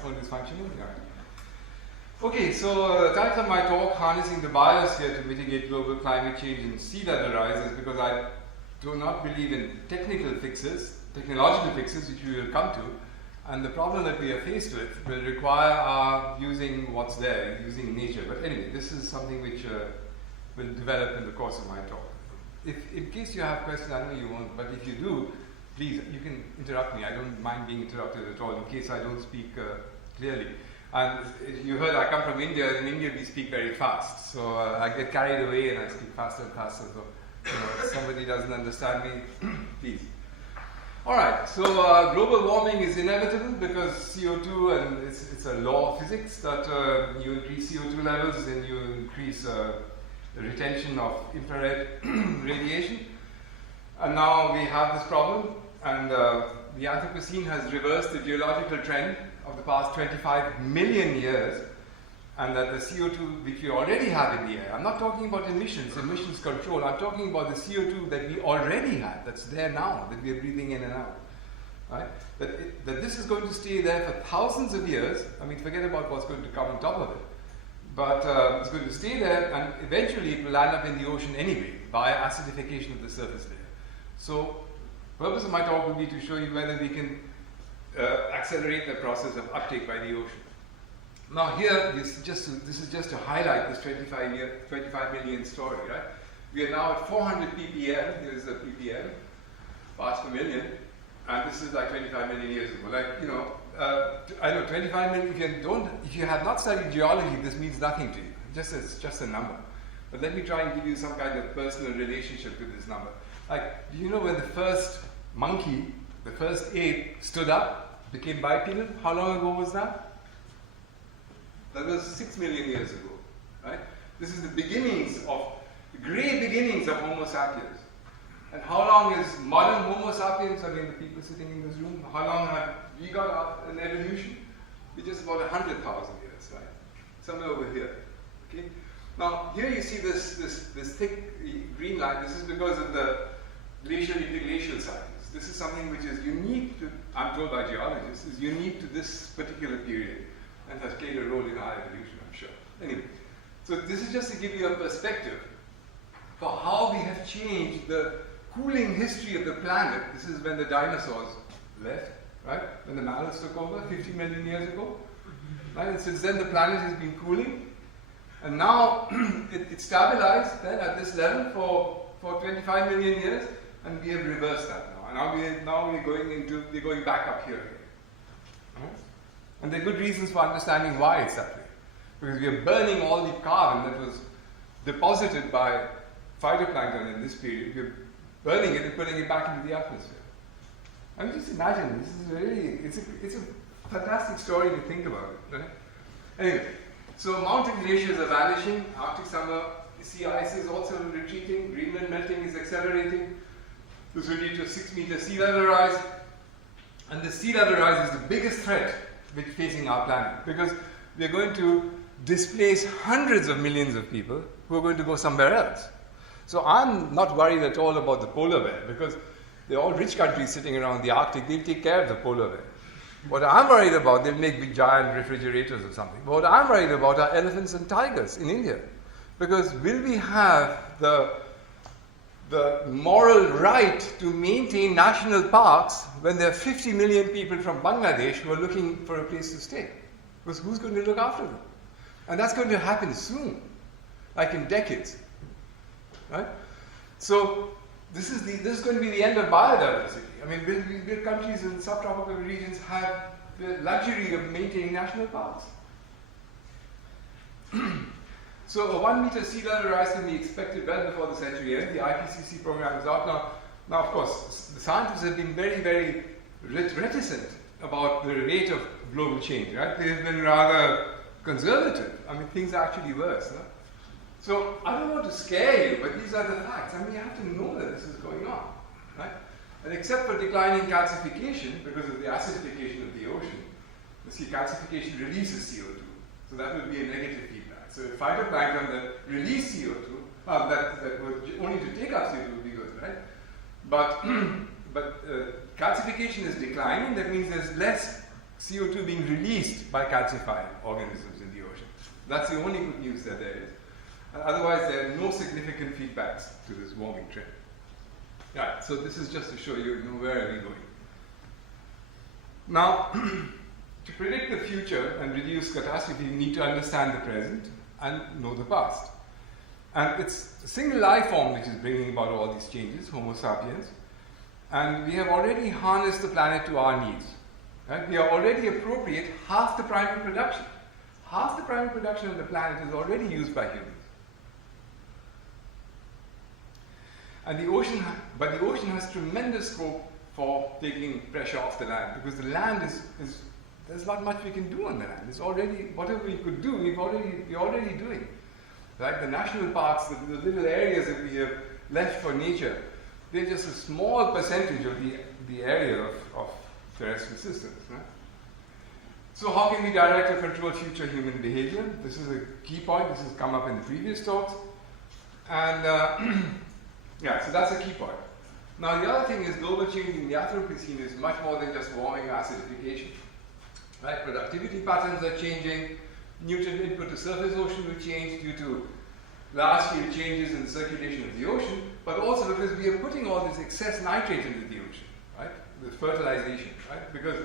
microphone is functioning? Yeah. Okay, so the title of my talk, Harnessing the Biosphere to Mitigate Global Climate Change and Sea Level Rise, is because I do not believe in technological fixes, which we will come to, and the problem that we are faced with will require our using what's there, using nature. But anyway, this is something which will develop in the course of my talk. If, in case you have questions, I know you won't, but if you do, please, you can interrupt me. I don't mind being interrupted at all in case I don't speak clearly. And you heard I come from India. In India, we speak very fast. So I get carried away and I speak faster and faster. So if somebody doesn't understand me, please. All right, so global warming is inevitable because CO2, and it's a law of physics that you increase CO2 levels and you increase the retention of infrared radiation. And now we have this problem, and the Anthropocene has reversed the geological trend of the past 25 million years, and that the CO2 which we already have in the air, I'm not talking about emissions control, I'm talking about the CO2 that we already have, that's there now, that we are breathing in and out. Right? That this is going to stay there for thousands of years. I mean, forget about what's going to come on top of it. But it's going to stay there, and eventually it will land up in the ocean anyway, by acidification of the surface layer. So, the purpose of my talk will be to show you whether we can accelerate the process of uptake by the ocean. Now here, this is just to highlight this 25 million story, right? We are now at 400 ppm, here is the ppm, parts per million, and this is like 25 million years ago. Like, you know, I know 25 million, if you have not studied geology, this means nothing to you. It's just a number. But let me try and give you some kind of personal relationship with this number. Like, do you know when the first monkey, the first ape, stood up, became bipedal? How long ago was that? That was 6 million years ago, right? This is the beginnings of, the great beginnings of Homo sapiens. And how long is modern Homo sapiens, I mean the people sitting in this room, how long have we got an evolution? We're just about 100,000 years, right? Somewhere over here, okay? Now, here you see this thick green line. This is because of the glacial interglacial cycles. This is something which is unique to, I'm told by geologists, is unique to this particular period and has played a role in our evolution, I'm sure. Anyway, so this is just to give you a perspective for how we have changed the cooling history of the planet. This is when the dinosaurs left, right? When the mammoths took over 50 million years ago. Right? And since then the planet has been cooling. And now it stabilized then at this level for 25 million years, and we have reversed that now. And now we're going back up here again. Right? And there are good reasons for understanding why it's that way. Because we are burning all the carbon that was deposited by phytoplankton in this period. We're burning it and putting it back into the atmosphere. I mean, just imagine, this is really, it's a fantastic story to think about it, right? Anyway, so mountain glaciers are vanishing, Arctic summer, sea ice is also retreating, Greenland melting is accelerating. This will lead to a 6-meter sea level rise. And the sea level rise is the biggest threat which facing our planet, because we are going to displace hundreds of millions of people who are going to go somewhere else. So I'm not worried at all about the polar bear, because they're all rich countries sitting around the Arctic, they'll take care of the polar bear. What I'm worried about, they'll make big giant refrigerators or something. But what I'm worried about are elephants and tigers in India. Because will we have the moral right to maintain national parks when there are 50 million people from Bangladesh who are looking for a place to stay? Because who's going to look after them? And that's going to happen soon, like in decades. Right? So this is going to be the end of biodiversity. I mean, will countries in subtropical regions have the luxury of maintaining national parks? So a 1-meter sea level rise can be expected well before the century end. The IPCC program is out now. Now, of course, the scientists have been very, very reticent about the rate of global change, right? They've been rather conservative. I mean, things are actually worse. No? So I don't want to scare you, but these are the facts. I mean, you have to know that this is going on, right? And except for declining calcification, because of the acidification of the ocean, the calcification releases CO2. So that will be a negative feedback. So phytoplankton that release CO2, that were only to take up CO2 would be good, right? But calcification is declining. That means there's less CO2 being released by calcifying organisms in the ocean. That's the only good news that there is. Otherwise, there are no significant feedbacks to this warming trend. Right, so this is just to show you, where are we going. Now, to predict the future and reduce catastrophe, you need to understand the present and know the past. And it's a single life form which is bringing about all these changes, Homo sapiens. And we have already harnessed the planet to our needs. Right? We are already appropriate half the primary production. Half the primary production on the planet is already used by humans. And the ocean has tremendous scope for taking pressure off the land, because the land there's not much we can do on the land. It's already, whatever we could do, we're already doing. Right? The national parks, the little areas that we have left for nature, they're just a small percentage of the area of terrestrial systems. Right? So how can we direct or control future human behavior? This is a key point. This has come up in the previous talks. And yeah, so that's a key point. Now the other thing is global change in the Anthropocene is much more than just warming or acidification. Right? Productivity patterns are changing. Nutrient input to surface ocean will change due to large-scale changes in the circulation of the ocean, but also because we are putting all this excess nitrate into the ocean, right? The fertilization, right? Because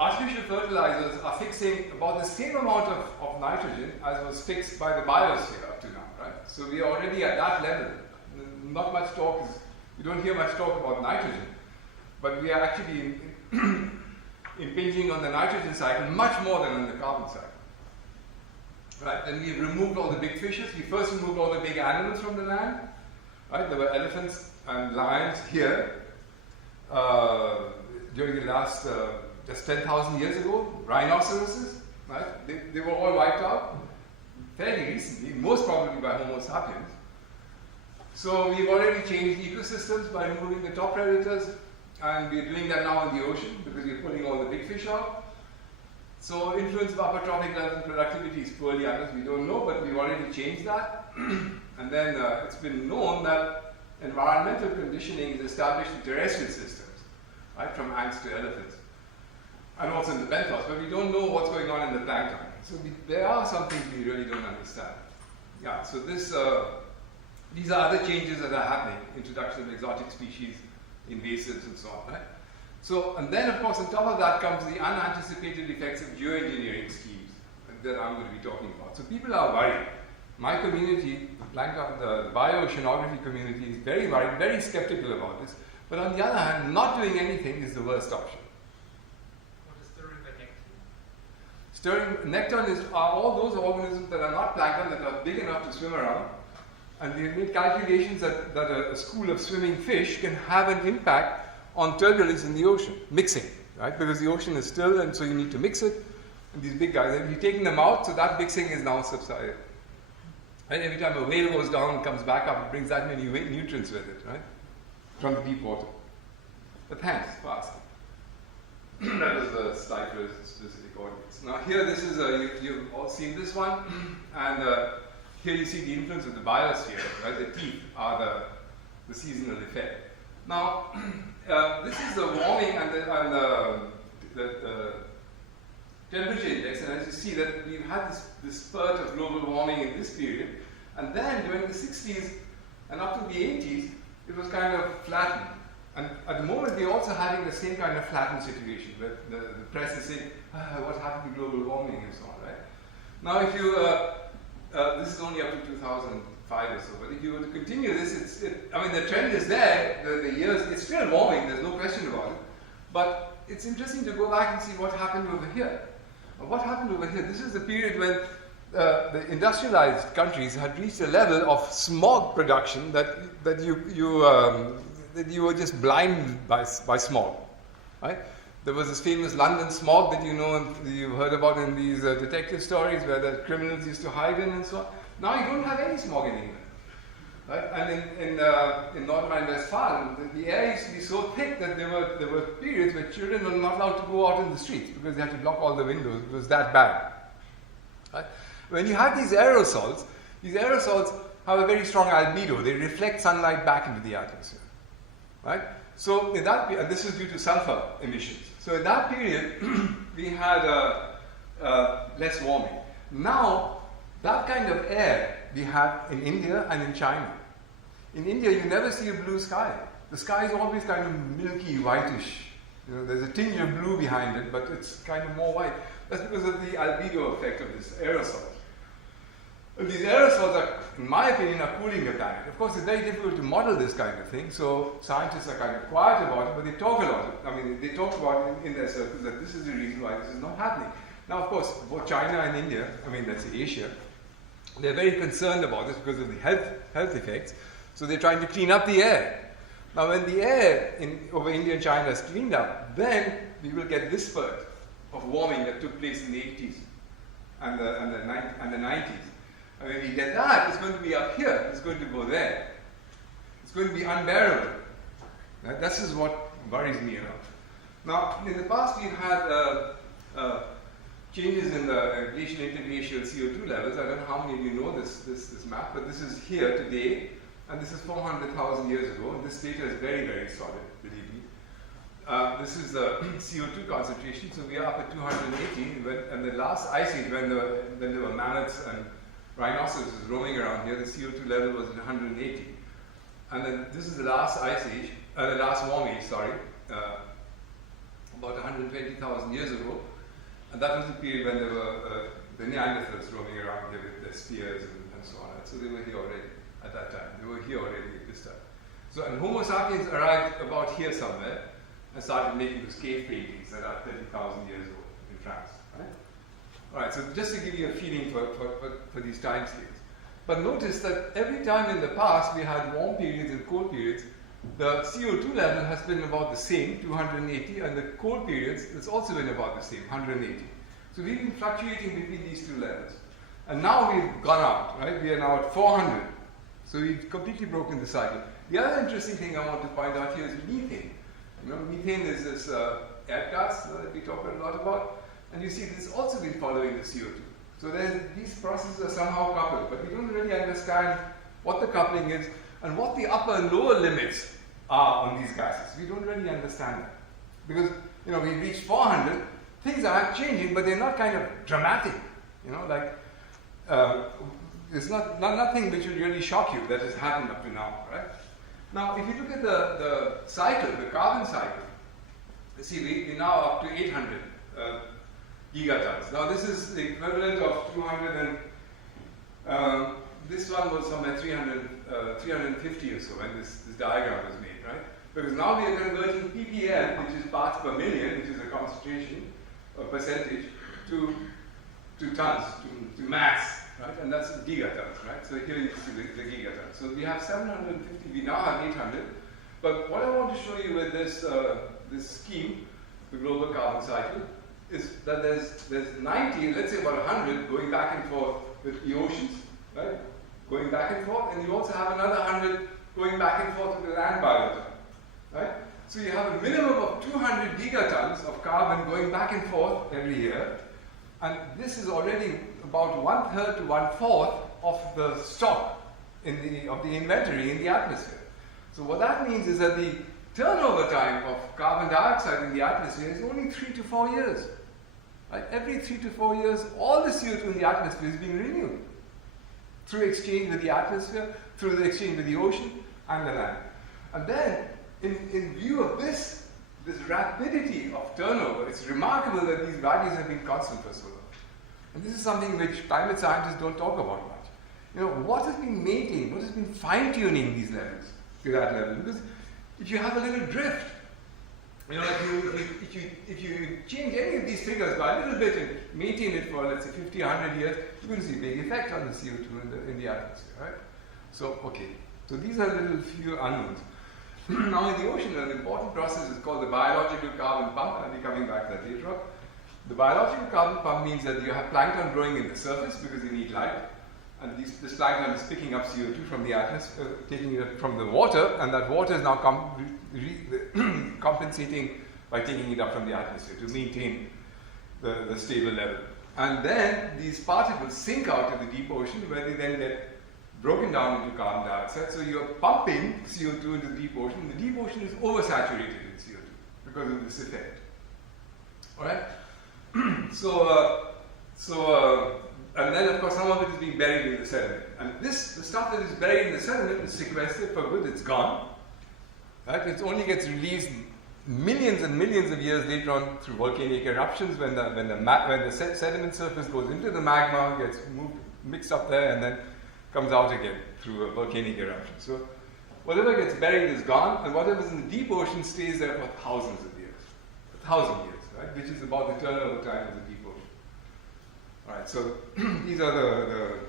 artificial fertilizers are fixing about the same amount of nitrogen as was fixed by the biosphere up to now, right? So we are already at that level. Not much talk we don't hear much talk about nitrogen, but we are actually impinging on the nitrogen cycle much more than on the carbon cycle. Right, then we removed all the big fishes. We first removed all the big animals from the land. Right, there were elephants and lions here during the last just 10,000 years ago. Rhinoceroses, right? They were all wiped out fairly recently, most probably by Homo sapiens. So we've already changed ecosystems by removing the top predators, and we're doing that now in the ocean because we're pulling all the big fish out. So influence of upper trophic levels and productivity is poorly understood. We don't know, but we've already changed that. And then it's been known that environmental conditioning is established in terrestrial systems, right, from ants to elephants, and also in the benthos, but we don't know what's going on in the plankton. So there are some things we really don't understand. Yeah, so these are other changes that are happening, introduction of exotic species, invasives and so on, right? So, and then of course on top of that comes the unanticipated effects of geoengineering schemes that I'm going to be talking about. So people are worried. My community, the bioceanography community, is very worried, very skeptical about this. But on the other hand, not doing anything is the worst option. What is stirring the nekton? Stirring nekton are all those organisms that are not plankton, that are big enough to swim around. And they've made calculations that a school of swimming fish can have an impact on turbulence in the ocean, mixing, right? Because the ocean is still, and so you need to mix it. And these big guys, and you're taking them out, so that mixing is now subsided. And every time a whale goes down and comes back up, it brings that many nutrients with it, right? From the deep water. But thanks for asking. That was the slide for a specific audience. Now here, this is you've all seen this one, and here you see the influence of the biosphere, right? The teeth are the seasonal effect. Now, this is the warming and the temperature index, and as you see that we've had this spurt of global warming in this period, and then during the 60s and up to the 80s, it was kind of flattened. And at the moment, we're also having the same kind of flattened situation, where the press is saying, what happened to global warming and so on, right? Now, if you, this is only up to 2005 or so, but if you were to continue this, I mean, the trend is there, the years, it's still warming, there's no question about it, but it's interesting to go back and see what happened over here. What happened over here? This is the period when the industrialized countries had reached a level of smog production that you were just blinded by smog, right? There was this famous London smog that you know and you've heard about in these detective stories where the criminals used to hide in and so on. Now you don't have any smog in England, right? And in North Rhine-Westphalia, the air used to be so thick that there were periods where children were not allowed to go out in the streets because they had to block all the windows. It was that bad, right? When you have these aerosols have a very strong albedo. They reflect sunlight back into the atmosphere, right? So in that, and this is due to sulfur emissions. So in that period, we had less warming. Now, that kind of air we have in India and in China. In India, you never see a blue sky. The sky is always kind of milky, whitish. You know, there's a tinge of blue behind it, but it's kind of more white. That's because of the albedo effect of this aerosol. And these aerosols are, in my opinion, are cooling the planet. Of course, it's very difficult to model this kind of thing, so scientists are kind of quiet about it, but they talk a lot. I mean, they talk about it in their circles that this is the reason why this is not happening. Now, of course, both China and India, I mean, that's Asia, they're very concerned about this because of the health effects, so they're trying to clean up the air. Now, when the air over India and China is cleaned up, then we will get this spurt of warming that took place in the 80s and the 90s. And when we get that, it's going to be up here, it's going to go there. It's going to be unbearable. Right? This is what worries me a lot. Now, in the past, we've had changes in the glacial interglacial CO2 levels. I don't know how many of you know this map, but this is here today, and this is 400,000 years ago, and this data is very, very solid, believe me. This is the CO2 concentration, so we are up at 280, and the last ice age, when there were mammoths and rhinoceroses roaming around here, the CO2 level was at 180. And then this is the last ice age, the last warm age, sorry, about 120,000 years ago. And that was the period when there were the Neanderthals roaming around here with their spears and so on. So they were here already at that time. They were here already at this time. So, and Homo sapiens arrived about here somewhere and started making those cave paintings that are 30,000 years old in France. Right? All right, so just to give you a feeling for these time scales. But notice that every time in the past we had warm periods and cold periods, the CO2 level has been about the same, 280, and the cold periods, it's also been about the same, 180. So we've been fluctuating between these two levels. And now we've gone out, right? We are now at 400. So we've completely broken the cycle. The other interesting thing I want to point out here is methane. You know, methane is this air gas that we talk a lot about. And you see this also been following the CO2. So these processes are somehow coupled, but we don't really understand what the coupling is and what the upper and lower limits are on these gases. We don't really understand that. Because, you know, we reached 400, things are changing, but they're not kind of dramatic. You know, like, it's nothing which will really shock you that has happened up to now, right? Now, if you look at the cycle, the carbon cycle, you see, we're now up to 800 gigatons. Now, this is the equivalent of 200 and this one was somewhere 350 or so when this diagram was made, right? Because now we are converting ppm, which is parts per million, which is a concentration or percentage, to tons, to mass, right? And that's gigatons, right? So here you see the gigatons. So we have 750, we now have 800. But what I want to show you with this scheme, the global carbon cycle, is that there's 90, let's say about 100 going back and forth with the oceans, right? Going back and forth, and you also have another 100 going back and forth with the land biota, right? So you have a minimum of 200 gigatons of carbon going back and forth every year, and this is already about 1/3 to 1/4 of the stock of the inventory in the atmosphere. So what that means is that the turnover time of carbon dioxide in the atmosphere is only 3 to 4 years. Right? Every 3 to 4 years, all the CO2 in the atmosphere is being renewed through exchange with the atmosphere, through the exchange with the ocean and the land. And then, in view of this rapidity of turnover, it's remarkable that these values have been constant for so long. And this is something which climate scientists don't talk about much. You know, what has been maintained, what has been fine-tuning these levels to that level? Because if you have a little drift, you know, if you change any of these figures by a little bit and maintain it for, let's say, 50, 100 years, you're going to see a big effect on the CO2 in the atmosphere, right? So, okay. So these are little few unknowns. Now in the ocean, an important process is called the biological carbon pump. I'll be coming back to that later on. The biological carbon pump means that you have plankton growing in the surface because you need light. And this plankton is picking up CO2 from the atmosphere, taking it from the water, and that water is now compensating by taking it up from the atmosphere to maintain the stable level. And then these particles sink out to the deep ocean where they then get broken down into carbon dioxide. So you're pumping CO2 into the deep ocean. The deep ocean is oversaturated in CO2 because of this effect. All right. And then of course some of it is being buried in the sediment. And the stuff that is buried in the sediment is sequestered for good. It's gone. Right? It only gets released millions and millions of years later on through volcanic eruptions when the sediment surface goes into the magma, gets mixed up there, and then comes out again through a volcanic eruption. So whatever gets buried is gone, and whatever's in the deep ocean stays there for thousands of years. 1,000 years, right? Which is about the turnover time of the deep ocean. All right, so these are the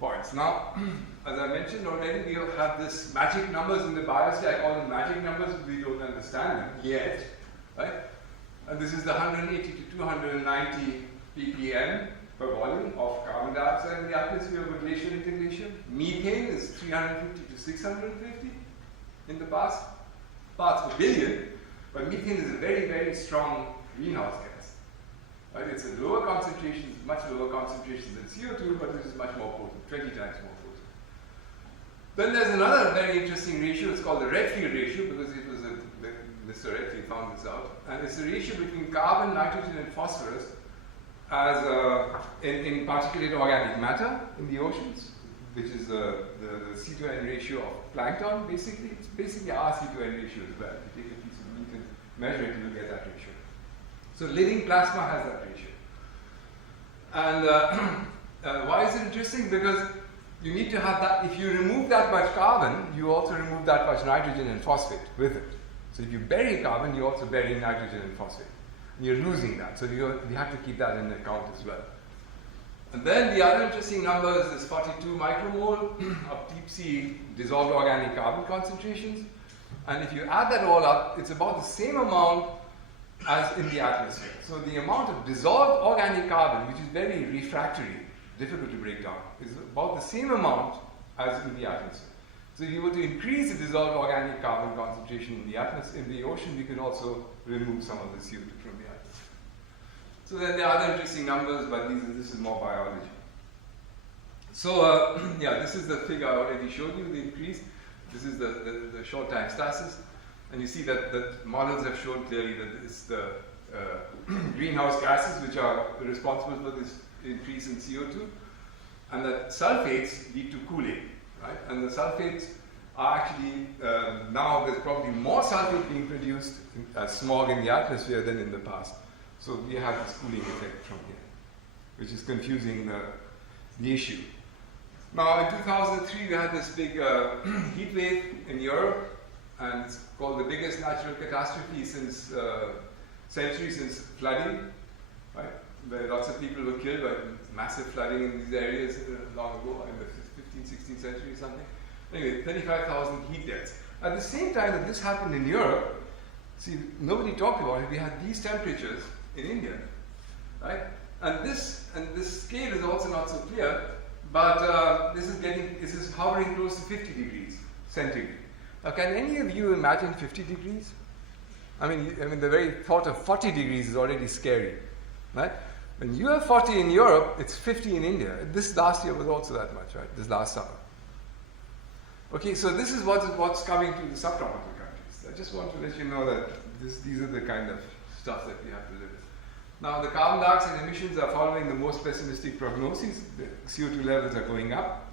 points. Now, as I mentioned already, we have this magic numbers in the biosphere. I call them magic numbers because we don't understand them yet, right? And this is the 180 to 290 ppm per volume of carbon dioxide in the atmosphere over glacial interglacial. Methane is 350 to 650 in the parts per billion, but methane is a very, very strong greenhouse gas. Right? It's a lower concentration, much lower concentration than CO2, but it is much more potent, 20 times more potent. Then there's another very interesting ratio. It's called the Redfield ratio because it was Mr. Redfield found this out, and it's the ratio between carbon, nitrogen, and phosphorus as in particulate organic matter in the oceans, which is the C/N ratio of plankton. Basically, it's basically our C/N ratio as well. If you take a piece of meat and measure it, you'll get that ratio. So living plasma has that ratio. And why is it interesting? Because you need to have that. If you remove that much carbon, you also remove that much nitrogen and phosphate with it. So if you bury carbon, you also bury nitrogen and phosphate. And you're losing that. So you have to keep that in account as well. And then the other interesting number is this 42 micromole of deep sea dissolved organic carbon concentrations. And if you add that all up, it's about the same amount as in the atmosphere. So the amount of dissolved organic carbon, which is very refractory, difficult to break down, is about the same amount as in the atmosphere. So if you were to increase the dissolved organic carbon concentration in the atmosphere, in the ocean, we could also remove some of the CO2 from the atmosphere. So then there are other interesting numbers, but this is more biology. So yeah, this is the figure I already showed you, the increase. This is the short time stasis. And you see that models have shown clearly that it's the greenhouse gases which are responsible for this increase in CO2, and that sulfates lead to cooling, right? And the sulfates are actually, now there's probably more sulfate being produced as smog in the atmosphere than in the past. So we have this cooling effect from here, which is confusing the issue. Now in 2003 we had this big heat wave in Europe, and it's called the biggest natural catastrophe since centuries since flooding, right? Where lots of people were killed by massive flooding in these areas long ago, in the 15th, 16th century or something. Anyway, 35,000 heat deaths. At the same time that this happened in Europe, see, nobody talked about it, we had these temperatures in India, right? And this scale is also not so clear, but this is hovering close to 50 degrees centigrade. Now, can any of you imagine 50 degrees? I mean, the very thought of 40 degrees is already scary, right? When you have 40 in Europe, it's 50 in India. This last year was also that much, right? This last summer. Okay, so this is what's coming to the subtropical countries. I just want to let you know that these are the kind of stuff that we have to live with. Now, the carbon dioxide emissions are following the most pessimistic prognoses. The CO2 levels are going up.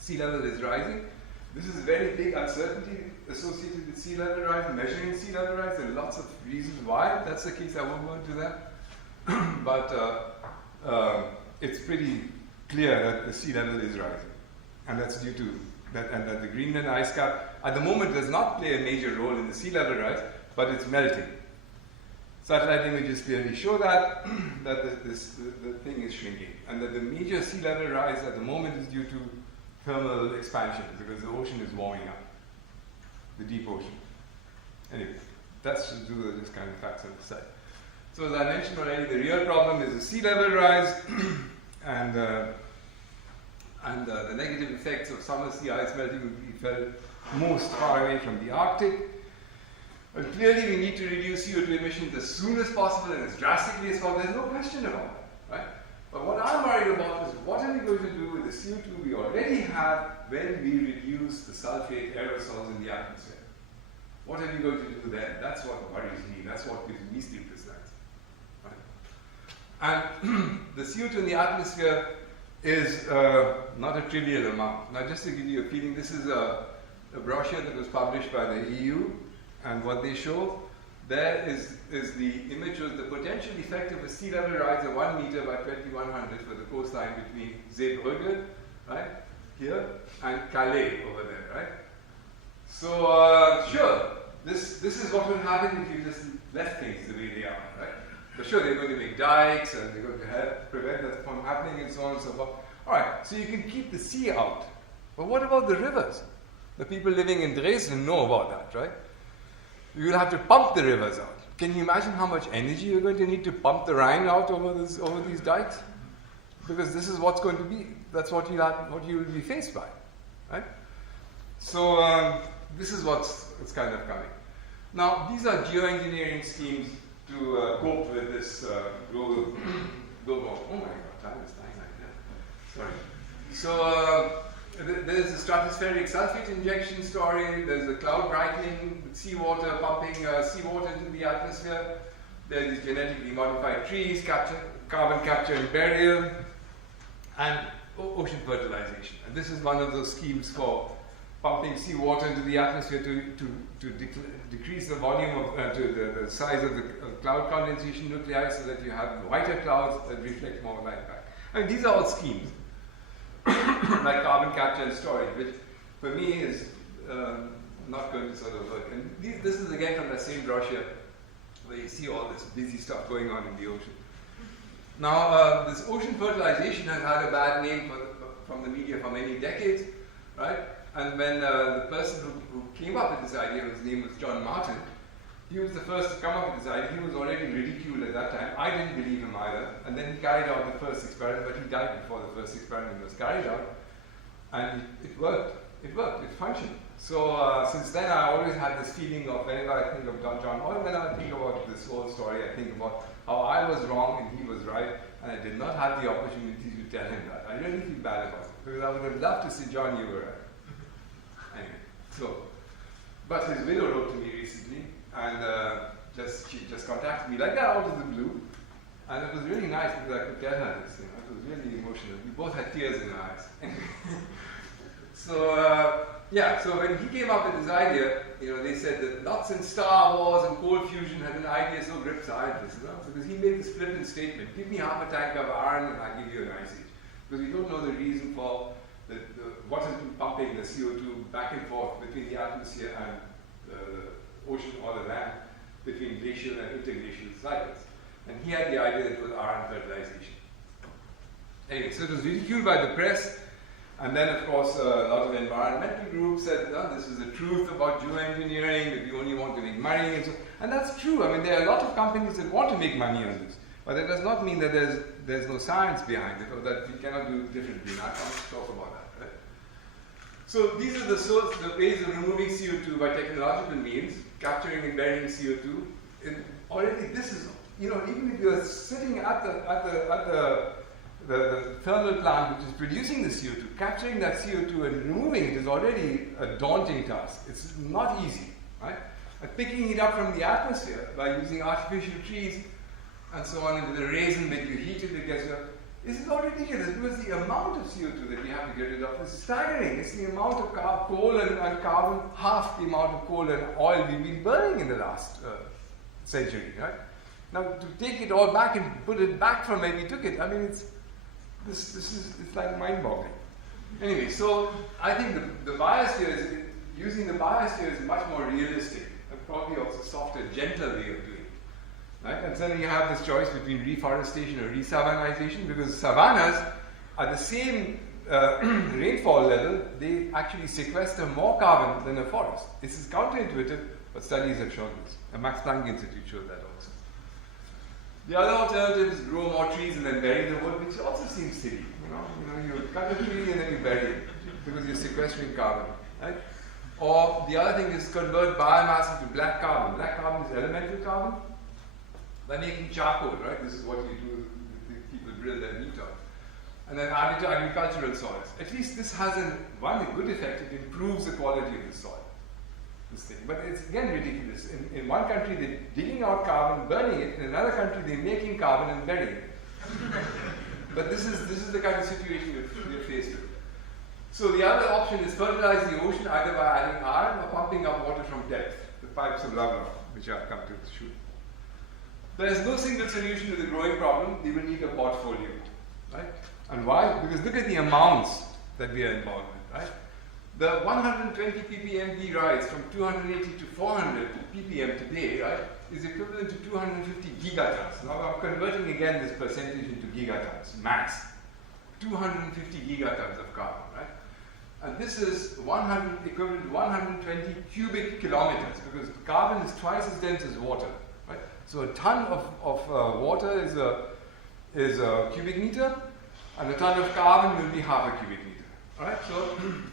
Sea level is rising. This is a very big uncertainty associated with sea level rise, measuring sea level rise. There are lots of reasons why that's the case. I won't go into that. But it's pretty clear that the sea level is rising. And that's due to that, and that the Greenland ice cap at the moment does not play a major role in the sea level rise, but it's melting. Satellite images clearly show that, the thing is shrinking, and that the major sea level rise at the moment is due to thermal expansion, because the ocean is warming up, the deep ocean. Anyway, that's to do with this kind of facts on the side. So as I mentioned already, the real problem is the sea level rise, and the negative effects of summer sea ice melting will be felt most far away from the Arctic. But clearly we need to reduce CO2 emissions as soon as possible and as drastically as possible. There's no question about it, right? But what I'm worried about is what are we going to do with the CO2 we already have when we reduce the sulfate aerosols in the atmosphere? What are you going to do then? That's what worries me. That's what gives me sleepless nights. Right? And the CO2 in the atmosphere is not a trivial amount. Now, just to give you a feeling, this is a brochure that was published by the EU, and what they show there is the image of the potential effect of a sea level rise of 1 meter by 2100 for the coastline between Zeebrugge, right, here, and Calais over there, right? So, sure, this is what will happen if you just left things the way they are, right? But sure, they're going to make dikes, and they're going to help prevent that from happening, and so on and so forth. All right, so you can keep the sea out. But what about the rivers? The people living in Dresden know about that, right? You will have to pump the rivers out. Can you imagine how much energy you're going to need to pump the Rhine out over these dikes? Because this is what's going to be, that's what you will be faced by, right? So this is what's kind of coming. Now, these are geoengineering schemes to cope with this global, oh my God, time is flying like that. Sorry. So there's the stratospheric sulfate injection story, there's the cloud brightening, seawater pumping seawater into the atmosphere, there's these genetically modified trees, carbon capture and burial, and ocean fertilization. And this is one of those schemes for pumping seawater into the atmosphere to decrease the volume of, the size of the cloud condensation nuclei so that you have whiter clouds that reflect more light back. I mean, these are all schemes. Like carbon capture and storage, which for me is not going to sort of work. And this is again from that same brochure where you see all this busy stuff going on in the ocean. Now, this ocean fertilization has had a bad name from the media for many decades, right? And when the person who came up with this idea, his name was John Martin, he was the first to come up with this idea. He was already ridiculed at that time. I didn't believe him either. And then he carried out the first experiment, but he died before the first experiment was carried out. And it worked. It worked. It functioned. So since then, I always had this feeling of whenever I think of John, or when I think about this whole story, I think about how I was wrong and he was right, and I did not have the opportunity to tell him that. I really feel bad about it, because I would have loved to say, John, you were right. Anyway, so, but his widow wrote to me recently, and she just contacted me like that out of the blue, and it was really nice because I could tell her this. You know, it was really emotional. We both had tears in our eyes. So yeah, so when he came up with this idea, you know, they said that lots in Star Wars and cold fusion had an idea so gripped scientists, you know, because he made this flippant statement: give me half a tank of iron and I'll give you an ice age, because we don't know the reason for what has been pumping the CO2 back and forth between the atmosphere and the ocean or the land, between glacial and interglacial cycles. And he had the idea that it was iron fertilization. Anyway, so it was ridiculed by the press, and then of course a lot of environmental groups said, oh, this is the truth about geoengineering, that we only want to make money, and so. And that's true. I mean, there are a lot of companies that want to make money on this, but that does not mean that there's no science behind it, or that we cannot do it differently. And I can't talk about that, right? So these are the ways of removing CO2 by technological means, capturing and burying CO2. And already this is, you know, even if you're sitting at the thermal plant which is producing the CO2, capturing that CO2 and removing it is already a daunting task. It's not easy, right? And picking it up from the atmosphere by using artificial trees and so on, and with a raisin that you heat it, this is all ridiculous, because the amount of CO2 that we have to get rid of is staggering. It's the amount of coal and carbon, half the amount of coal and oil we've been burning in the last century, right? Now, to take it all back and put it back from where we took it, I mean, it's like mind-boggling. Anyway, so I think the biosphere is, using the biosphere is much more realistic and probably also softer, gentler way of doing it. Right? And then you have this choice between reforestation or re-savannization, because savannas at the same rainfall level, they actually sequester more carbon than a forest. This is counterintuitive, but studies have shown this. The Max Planck Institute showed that also. The other alternative is grow more trees and then bury the wood, which also seems silly. You cut a tree and then you bury it because you're sequestering carbon, right? Or the other thing is convert biomass into black carbon. Black carbon is elemental carbon. By making charcoal, right? This is what you do. People grill their meat on, and then add it to agricultural soils. At least this has one good effect. It improves the quality of the soil. this thing. But it's again ridiculous. In one country they're digging out carbon, burning it. In another country they're making carbon and burying it. But this is the kind of situation we're faced with. So the other option is fertilize the ocean either by adding iron or pumping up water from depth, the pipes of lava, which I'll come to shoot. There is no single solution to the growing problem. We will need a portfolio, right? And why? Because look at the amounts that we are involved with, right? The 120 ppmv rise from 280 to 400 ppm today, right, is equivalent to 250 gigatons. Now I'm converting again this percentage into gigatons, max. 250 gigatons of carbon, right? And this is equivalent to 120 cubic kilometers, because carbon is twice as dense as water, right? So a ton of water is a cubic meter, and a ton of carbon will be half a cubic meter. Right?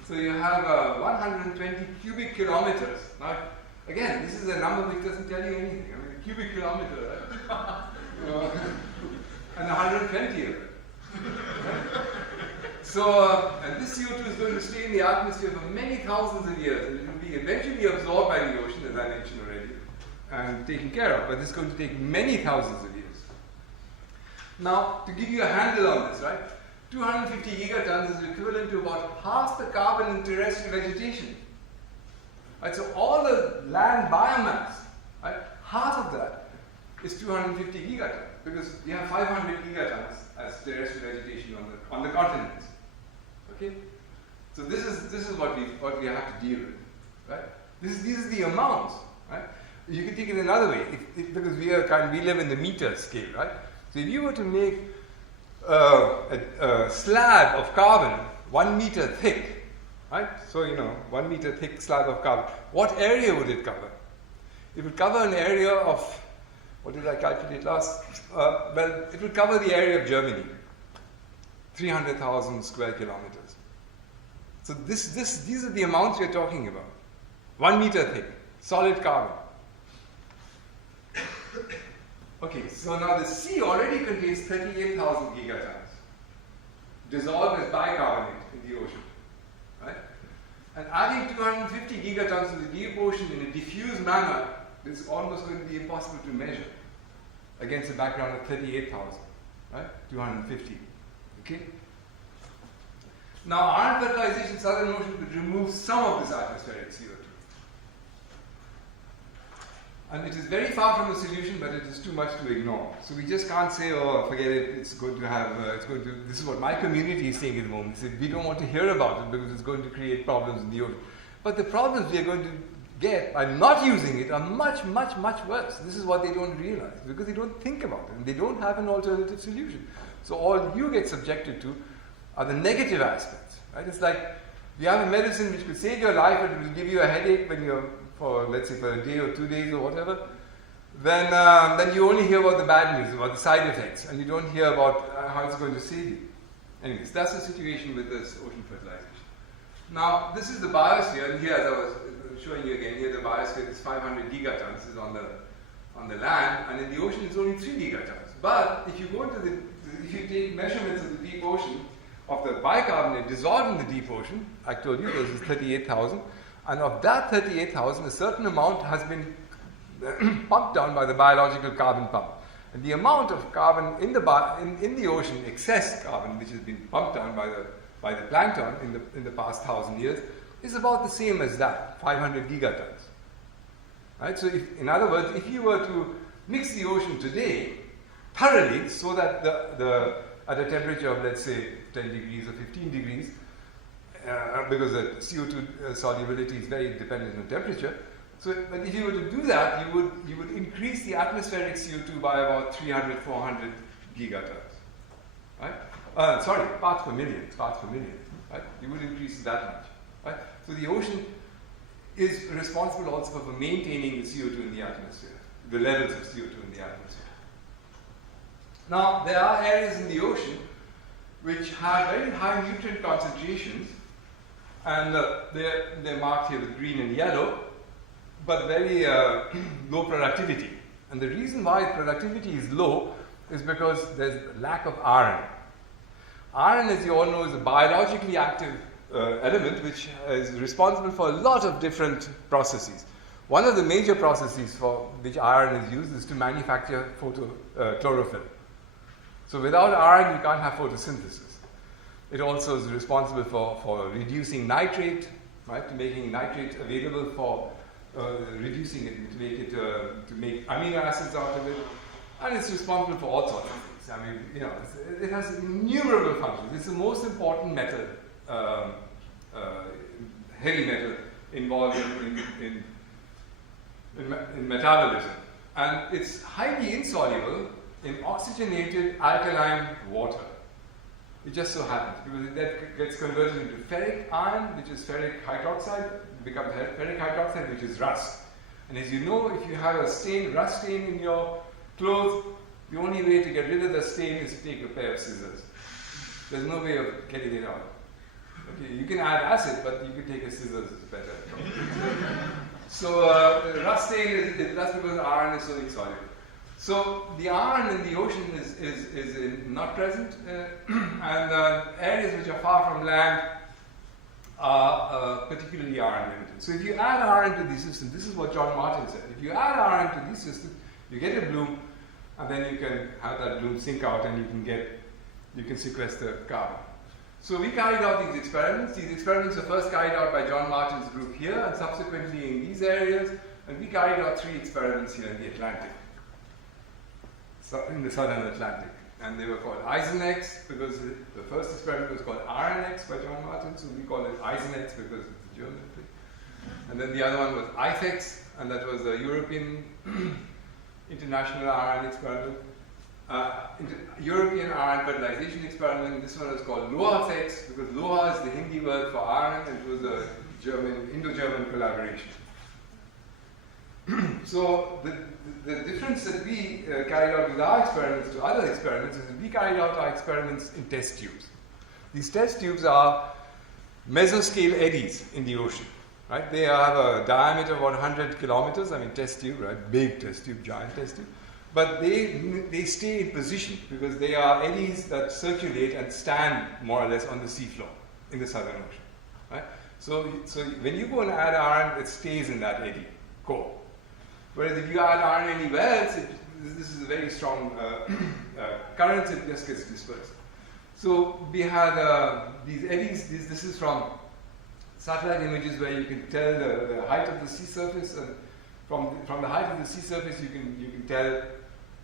So you have 120 cubic kilometers. Now, again, this is a number which doesn't tell you anything. I mean, a cubic kilometer, right? And 120 of it. Right? So, and this CO2 is going to stay in the atmosphere for many thousands of years, and it will be eventually absorbed by the ocean, as I mentioned already, and taken care of. But this is going to take many thousands of years. Now, to give you a handle on this, right? 250 gigatons is equivalent to about half the carbon in terrestrial vegetation. Right, so all the land biomass, right, half of that is 250 gigatons, because we have 500 gigatons as terrestrial vegetation on the continents. Okay, so this is what we have to deal with, right? These are the amounts, right? You can take it another way, because we live in the meter scale, right? So if you were to make a slab of carbon 1 meter thick, right? So 1 meter thick slab of carbon. What area would it cover? It would cover an area of, what did I calculate last? Well, it would cover the area of Germany, 300,000 square kilometers. So these are the amounts we're talking about. 1 meter thick, solid carbon. Okay, so now the sea already contains 38,000 gigatons, dissolved as bicarbonate in the ocean, right? And adding 250 gigatons to the deep ocean in a diffuse manner is almost going to be impossible to measure against a background of 38,000, right? 250, okay? Now, iron fertilization in southern ocean would remove some of this atmospheric CO2. And it is very far from a solution, but it is too much to ignore. So we just can't say, oh, forget it, this is what my community is saying at the moment. We don't want to hear about it because it's going to create problems in the ocean. But the problems we are going to get by not using it are much, much, much worse. This is what they don't realize, because they don't think about it, and they don't have an alternative solution. So all you get subjected to are the negative aspects, right? It's like, you have a medicine which could save your life, but it will give you a headache when you're, let's say for a day or 2 days or whatever, then you only hear about the bad news, about the side effects, and you don't hear about how it's going to save you. Anyways, that's the situation with this ocean fertilization. Now, this is the biosphere, and here, as I was showing you again, here the biosphere is 500 gigatons, is on the land, and in the ocean it's only 3 gigatons. But if you go into if you take measurements of the deep ocean, of the bicarbonate dissolved in the deep ocean, I told you this is 38,000, and of that 38,000, a certain amount has been pumped down by the biological carbon pump. And the amount of carbon in the ocean, excess carbon, which has been pumped down by the plankton in the past 1,000 years, is about the same as that, 500 gigatons. Right? So, in other words, if you were to mix the ocean today thoroughly, so that at a temperature of, let's say, 10 degrees or 15 degrees, because the CO2 solubility is very dependent on temperature. So, but if you were to do that, you would increase the atmospheric CO2 by about 300, 400 gigatons, right? Sorry, parts per million, right? You would increase it that much, right? So the ocean is responsible also for maintaining the CO2 in the atmosphere, the levels of CO2 in the atmosphere. Now, there are areas in the ocean which have very high nutrient concentrations, and they're marked here with green and yellow, but very low productivity. And the reason why productivity is low is because there's lack of iron. Iron, as you all know, is a biologically active element which is responsible for a lot of different processes. One of the major processes for which iron is used is to manufacture chlorophyll. So without iron, you can't have photosynthesis. It also is responsible for reducing nitrate, right? To making nitrate available for reducing it, to make it to make amino acids out of it, and it's responsible for all sorts of things. I mean, you know, it has innumerable functions. It's the most important metal, heavy metal involved in metabolism, and it's highly insoluble in oxygenated alkaline water. It just so happens, because that gets converted into ferric iron, which is ferric hydroxide, becomes ferric hydroxide, which is rust. And as you know, if you have a stain, rust stain in your clothes, the only way to get rid of the stain is to take a pair of scissors. There's no way of getting it out. Okay, you can add acid, but you can take a scissors, it's better. So rust stain, that's because iron is so insoluble. So the iron in the ocean is not present, and areas which are far from land are particularly iron limited. So if you add iron to the system, this is what John Martin said, if you add iron to the system, you get a bloom, and then you can have that bloom sink out and you can sequester carbon. So we carried out these experiments. These experiments were first carried out by John Martin's group here, and subsequently in these areas, and we carried out 3 experiments here in the Atlantic. In the southern Atlantic, and they were called Eisenex because the first experiment was called Ironex by John Martin, so we call it Eisenex because it's a German thing. And then the other one was IFEX, and that was a European international iron experiment, European iron fertilization experiment. This one was called LOHAFEX because Loha is the Hindi word for iron, and it was a Indo-German collaboration. So the difference that we carried out with our experiments to other experiments is we carried out our experiments in test tubes. These test tubes are mesoscale eddies in the ocean, right? They have a diameter of about 100 kilometers. I mean, test tube, right? Big test tube, giant test tube. But they stay in position because they are eddies that circulate and stand more or less on the seafloor in the Southern Ocean, right? So when you go and add iron, it stays in that eddy core. Whereas if you add iron anywhere else, this is a very strong current, it just gets dispersed. So we had these eddies, this is from satellite images where you can tell the height of the sea surface, and from the height of the sea surface you can tell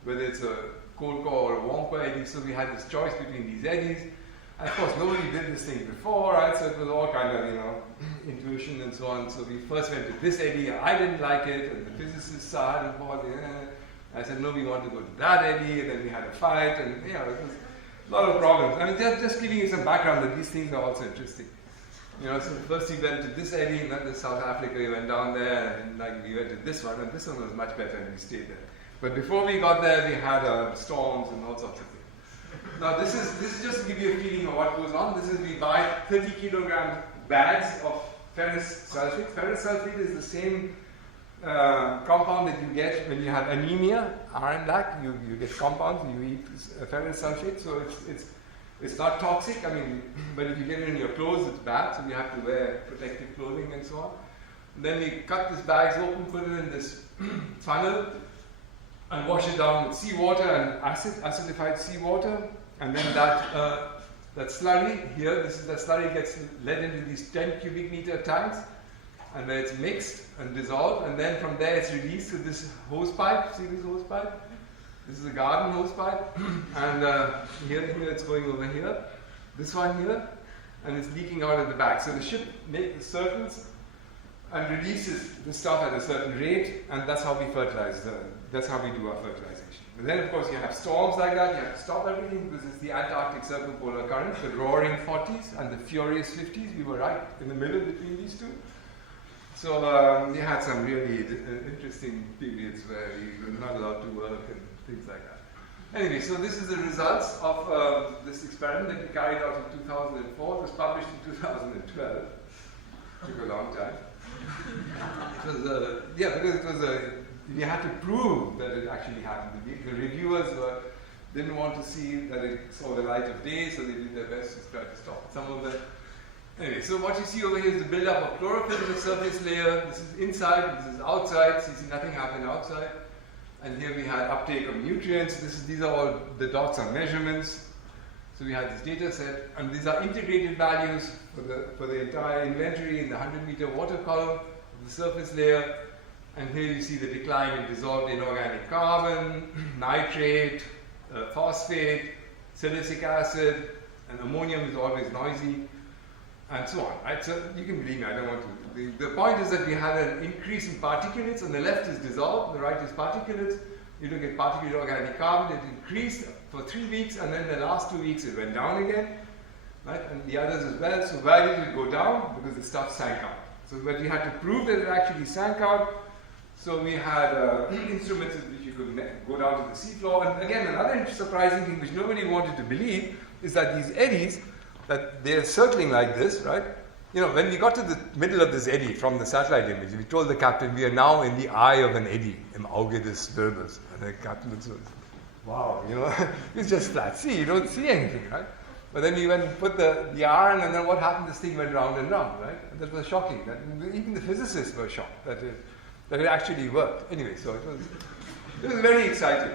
whether it's a cold core or a warm core eddy. So we had this choice between these eddies. And of course, nobody did this thing before, right? So it was all kind of, intuition and so on. So we first went to this eddy. I didn't like it, and the physicists saw it and thought, I said, no, we want to go to that eddy. And then we had a fight, and it was a lot of problems. I mean, just giving you some background that these things are also interesting. So first we went to this eddy, and then to South Africa. We went down there, and we went to this one, and this one was much better, and we stayed there. But before we got there, we had storms and all sorts of things. Now this is just to give you a feeling of what goes on. This is we buy 30 kilogram bags of ferrous sulfate. Ferrous sulfate is the same compound that you get when you have anemia, iron lack. You get compounds, you eat ferrous sulfate. So it's not toxic. I mean, but if you get it in your clothes, it's bad. So you have to wear protective clothing and so on. And then we cut these bags open, put it in this funnel, and wash it down with seawater and acidified seawater. And then that slurry here, that slurry gets led into these 10 cubic meter tanks, and then it's mixed and dissolved, and then from there it's released to this hose pipe. See this hose pipe? This is a garden hose pipe, and here it's going over here, this one here, and it's leaking out at the back. So the ship makes the circles and releases the stuff at a certain rate, and that's how we fertilize. That's how we do our fertilization. And then, of course, you have storms like that. You have to stop everything because it's the Antarctic circumpolar currents, the roaring 40s and the furious 50s. We were right in the middle between these two. So we had some really interesting periods where we were not allowed to work and things like that. Anyway, so this is the results of this experiment that we carried out in 2004. It was published in 2012. Took a long time. It was because it was we had to prove that it actually happened. The reviewers didn't want to see that it saw the light of day, so they did their best to try to stop it. Some of the Anyway, so what you see over here is the buildup of chlorophyll in the surface layer. This is inside, this is outside, so you see nothing happened outside. And here we had uptake of nutrients. These are all, the dots are measurements. So we had this data set, and these are integrated values for the entire inventory in the 100-meter water column of the surface layer. And here you see the decline in dissolved inorganic carbon, nitrate, phosphate, silicic acid, and ammonium is always noisy, and so on. Right? So you can believe me, I don't want to. The point is that we had an increase in particulates. On the left is dissolved, the right is particulates. You look at particulate organic carbon, it increased for 3 weeks, and then the last 2 weeks it went down again. Right? And the others as well. So values would go down because the stuff sank out. So but we had to prove that it actually sank out. So we had instruments with which you could go down to the seafloor. And again, another surprising thing which nobody wanted to believe is that these eddies, that they're circling like this, right? You know, when we got to the middle of this eddy from the satellite image, we told the captain, we are now in the eye of an eddy, im Auge des Wirbels. And the captain looks like, wow, you know, it's just flat sea, you don't see anything, right? But then we went and put the iron, and then what happened? This thing went round and round, right? And that was shocking. That even the physicists were shocked that it actually worked. Anyway, so it was very exciting.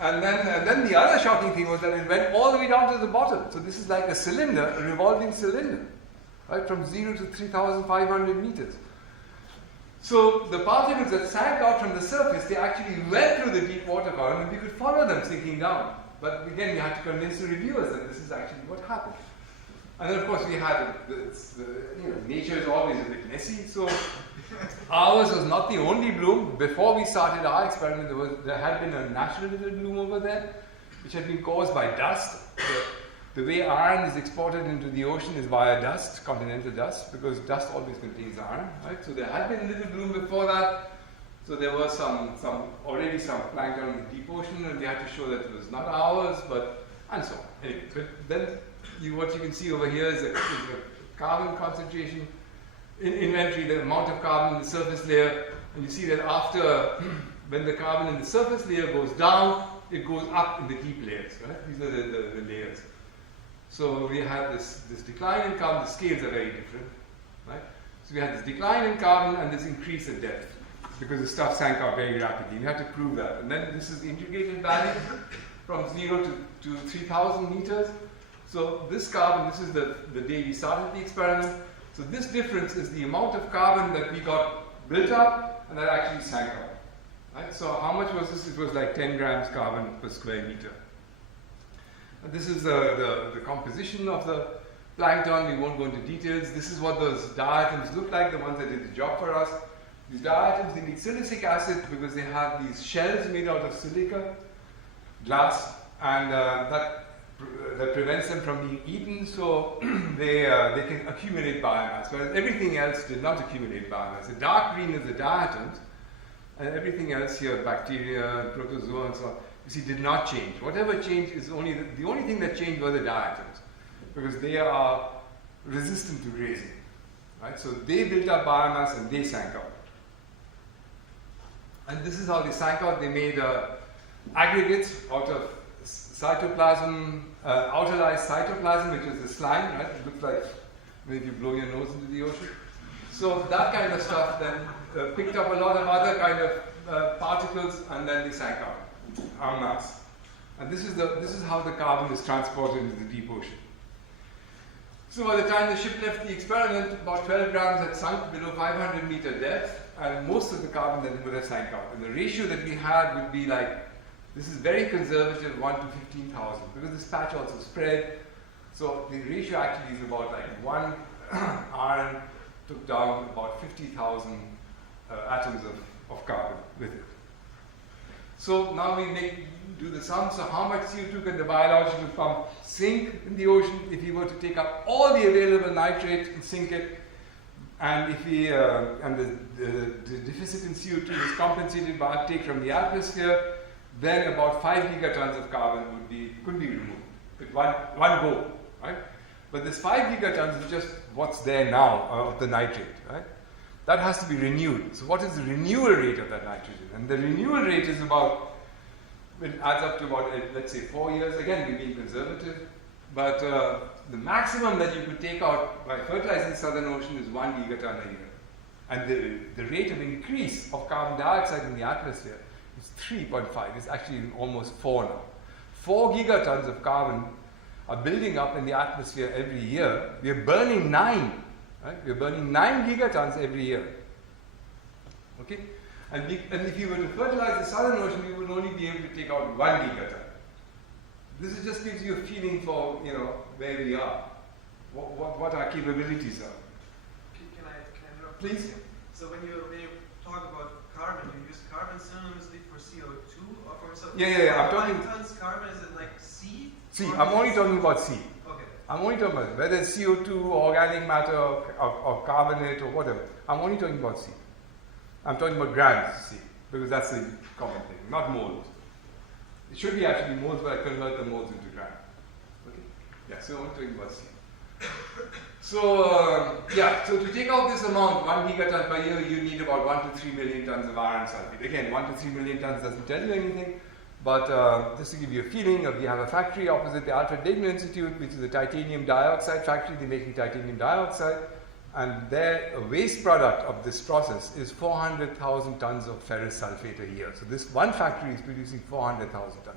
And then the other shocking thing was that it went all the way down to the bottom. So this is like a cylinder, a revolving cylinder, right, from 0 to 3,500 meters. So the particles that sank out from the surface, they actually went through the deep water column, and we could follow them sinking down. But again, we had to convince the reviewers that this is actually what happened. And then, of course, we had nature is always a bit messy. So ours was not the only bloom. Before we started our experiment, there had been a natural little bloom over there, which had been caused by dust. The way iron is exported into the ocean is via dust, continental dust, because dust always contains iron, right? So there had been a little bloom before that. So there was already some plankton in the deep ocean, and we had to show that it was not ours, and so on. Anyway, but then what you can see over here is the carbon concentration inventory, the amount of carbon in the surface layer, and you see that after, when the carbon in the surface layer goes down, it goes up in the deep layers, right? These are the layers. So we had this decline in carbon, the scales are very different, right? So we had this decline in carbon and this increase in depth, because the stuff sank out very rapidly. You had to prove that. And then this is integrated value from 0 to 3,000 meters. So this carbon, this is the day we started the experiment. So this difference is the amount of carbon that we got built up and that actually sank out. Right? So how much was this? It was like 10 grams carbon per square meter. And this is the composition of the plankton. We won't go into details. This is what those diatoms look like, the ones that did the job for us. These diatoms, they need silicic acid because they have these shells made out of silica, glass, and that prevents them from being eaten, so they can accumulate biomass, whereas everything else did not accumulate biomass. The dark green is the diatoms, and everything else here, bacteria, protozoa, and so on, you see, did not change. Whatever changed is only the only thing that changed were the diatoms, because they are resistant to grazing, right? So they built up biomass and they sank out. And this is how they sank out. They made aggregates out of cytoplasm, outerlized cytoplasm, which is the slime, right? It looks like when you blow your nose into the ocean. So that kind of stuff then picked up a lot of other kind of particles, and then they sank out en masse. And this is how the carbon is transported into the deep ocean. So by the time the ship left the experiment, about 12 grams had sunk below 500 meter depth, and most of the carbon then would have sank out. And the ratio that we had would be like, this is very conservative, 1 to 15,000, because this patch also spread. So the ratio actually is about like 1 iron took down about 50,000 atoms of carbon with it. So now we do the sum. So how much CO2 can the biological pump sink in the ocean if we were to take up all the available nitrate and sink it? And if we and the deficit in CO2 is compensated by uptake from the atmosphere, then about 5 gigatons of carbon could be removed with one go, right? But this 5 gigatons is just what's there now of the nitrate, right? That has to be renewed. So what is the renewal rate of that nitrogen? And the renewal rate is it adds up to about, let's say, 4 years. Again, we're being conservative. But the maximum that you could take out by fertilizing the Southern Ocean is 1 gigaton a year. And the rate of increase of carbon dioxide in the atmosphere is 3.5. It's actually almost 4 now. 4 gigatons of carbon are building up in the atmosphere every year. We are burning 9. Right? We are burning 9 gigatons every year. Okay? And if you were to fertilize the Southern Ocean, you would only be able to take out 1 gigaton. This just gives you a feeling for, where we are, what our capabilities are. Can I interrupt? Please. So when you talk about carbon, you use carbon synonymously for CO2 or for something? Yeah. I'm talking tons carbon, is it like C? C. I'm only talking about C. Okay. I'm only talking about whether it's CO2, organic matter, or carbonate, or whatever. I'm only talking about C. I'm talking about grams C, because that's the common thing, not moles. It should be actually moles, but I convert the moles into grams. Okay? Yeah, so I'm talking about C. So, so to take out this amount, 1 gigaton per year, you need about 1 to 3 million tons of iron sulfate. Again, 1 to 3 million tons doesn't tell you anything, but just to give you a feeling, we have a factory opposite the Alfred Wegener Institute, which is a titanium dioxide factory. They're making titanium dioxide, and their waste product of this process is 400,000 tons of ferrous sulfate a year. So this one factory is producing 400,000 tons.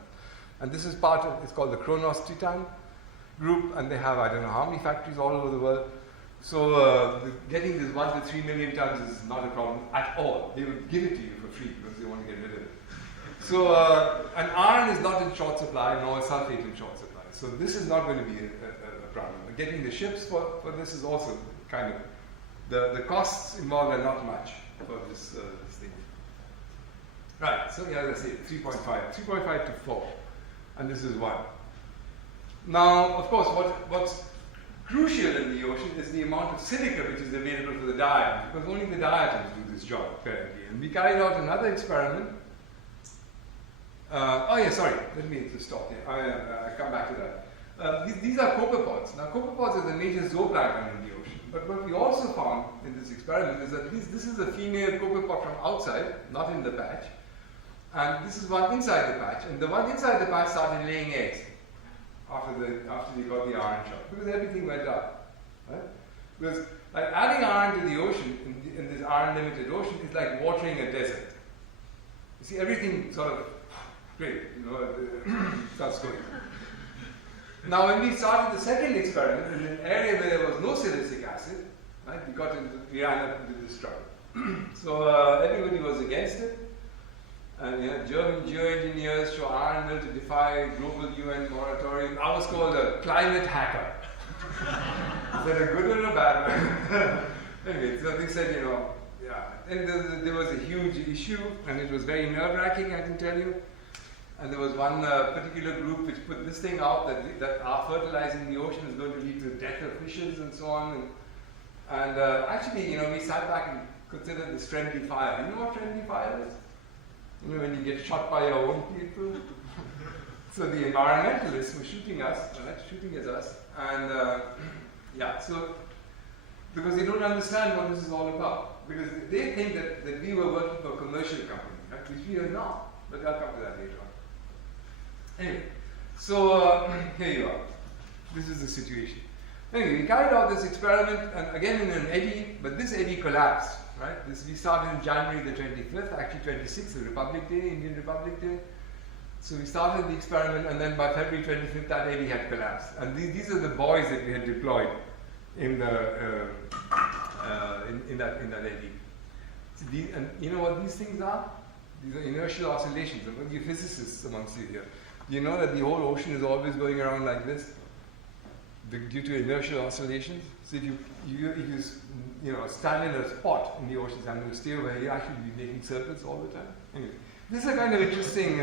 And this is part of, it's called the Kronos Titan group, and they have, I don't know how many factories all over the world. So getting this 1 to 3 million tons is not a problem at all. They would give it to you for free because they want to get rid of it. So, and iron is not in short supply, nor is sulfate in short supply. So this is not going to be a problem. Getting the ships for this is also kind of, the costs involved are not much for this thing. Right, so as I say, 3.5 to 4, and this is 1. Now, of course, what's crucial in the ocean is the amount of silica which is available for the diatoms, because only the diatoms do this job, apparently. And we carried out another experiment. Let me just stop here. I'll come back to that. These are copepods. Now, copepods are the major zooplankton in the ocean. But what we also found in this experiment is that this is a female copepod from outside, not in the patch. And this is one inside the patch. And the one inside the patch started laying eggs after they got the iron shock, because everything went up. Right? Because like adding iron to the ocean, in this iron-limited ocean, is like watering a desert. You see, everything sort of, great, starts going. Now, when we started the second experiment in an area where there was no silicic acid, right, we ran up into this trouble. So everybody was against it, and German geoengineers show iron mill to defy global UN moratorium. I was called a climate hacker. Is that a good one or a bad one? Anyway, so they said, and there was a huge issue, and it was very nerve-wracking, I can tell you. And there was one particular group which put this thing out that our fertilizing the ocean is going to lead to the death of fishes and so on. And actually, we sat back and considered this friendly fire. You know what friendly fire is? When you get shot by your own people. So the environmentalists were shooting at us, and so because they don't understand what this is all about, because they think that we were working for a commercial company, right? Which we are not. But I'll come to that later on. Anyway, so here you are. This is the situation. Anyway, we carried out this experiment, and again in an eddy, but this eddy collapsed. Right? We started in January the 25th, actually 26th, the Republic Day, Indian Republic Day. So we started the experiment, and then by February 25th, that eddy had collapsed. And these are the buoys that we had deployed in the in that eddy. So and you know what these things are? These are inertial oscillations. And you physicists amongst you here, do you know that the whole ocean is always going around like this due to inertial oscillations? So if you stand in a spot in the ocean and you stay over here, you actually be making circles all the time. Anyway, this is a kind of interesting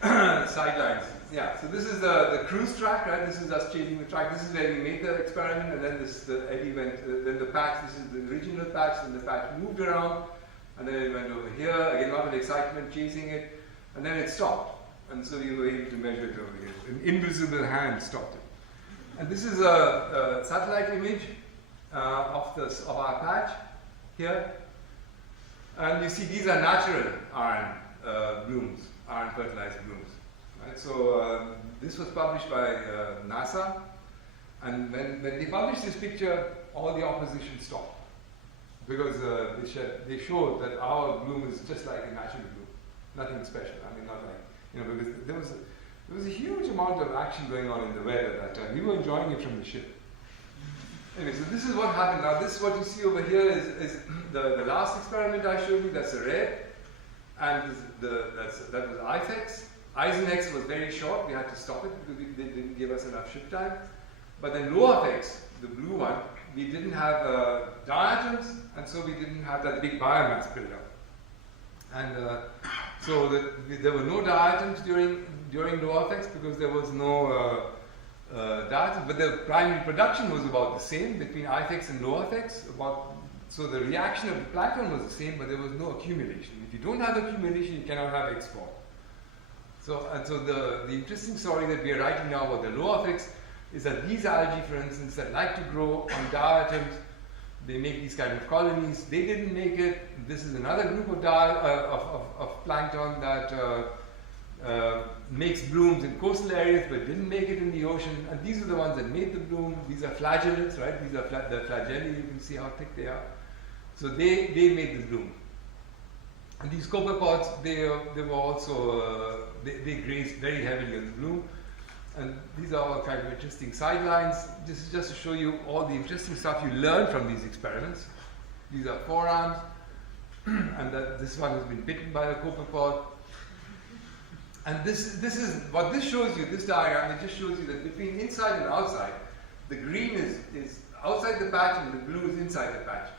sidelines. Yeah, so this is the cruise track, right? This is us changing the track. This is where we made the experiment, and then the eddy went, then the patch, this is the original patch, and the patch moved around, and then it went over here, again, a lot of excitement chasing it, and then it stopped. And so you were able to measure it over here. An invisible hand stopped it. And this is a satellite image of our patch here. And you see these are natural iron blooms, iron fertilized blooms. Right? So this was published by NASA, and when they published this picture, all the opposition stopped because they showed that our bloom is just like a natural bloom, nothing special. I mean, not like, you know, because there was a huge amount of action going on in the weather at that time. We were enjoying it from the ship. Anyway, so this is what happened. Now, this what you see over here is the last experiment I showed you. That's the red, and that was IFEX. Eisenex was very short. We had to stop it because they didn't give us enough ship time. But then LOAFEX, the blue one, we didn't have diatoms, and so we didn't have that big biomass buildup. And so there were no diatoms during LOAFEX because there was no diatoms, but the primary production was about the same between IFEX and LOAFEX. So the reaction of the plankton was the same, but there was no accumulation. If you don't have accumulation, you cannot have export. So the interesting story that we are writing now about the LOAFEX is that these algae, for instance, that like to grow on diatoms, they make these kind of colonies. They didn't make it. This is another group of plankton that makes blooms in coastal areas but didn't make it in the ocean. And these are the ones that made the bloom. These are flagellates, right? These are the flagellae. You can see how thick they are. So they made the bloom. And these copepods, they were also, they grazed very heavily on the bloom. And these are all kind of interesting sidelines. This is just to show you all the interesting stuff you learn from these experiments. These are forearms, and this one has been bitten by a copepod. And this is what this shows you. This diagram, it just shows you that between inside and outside, the green is outside the patch and the blue is inside the patch.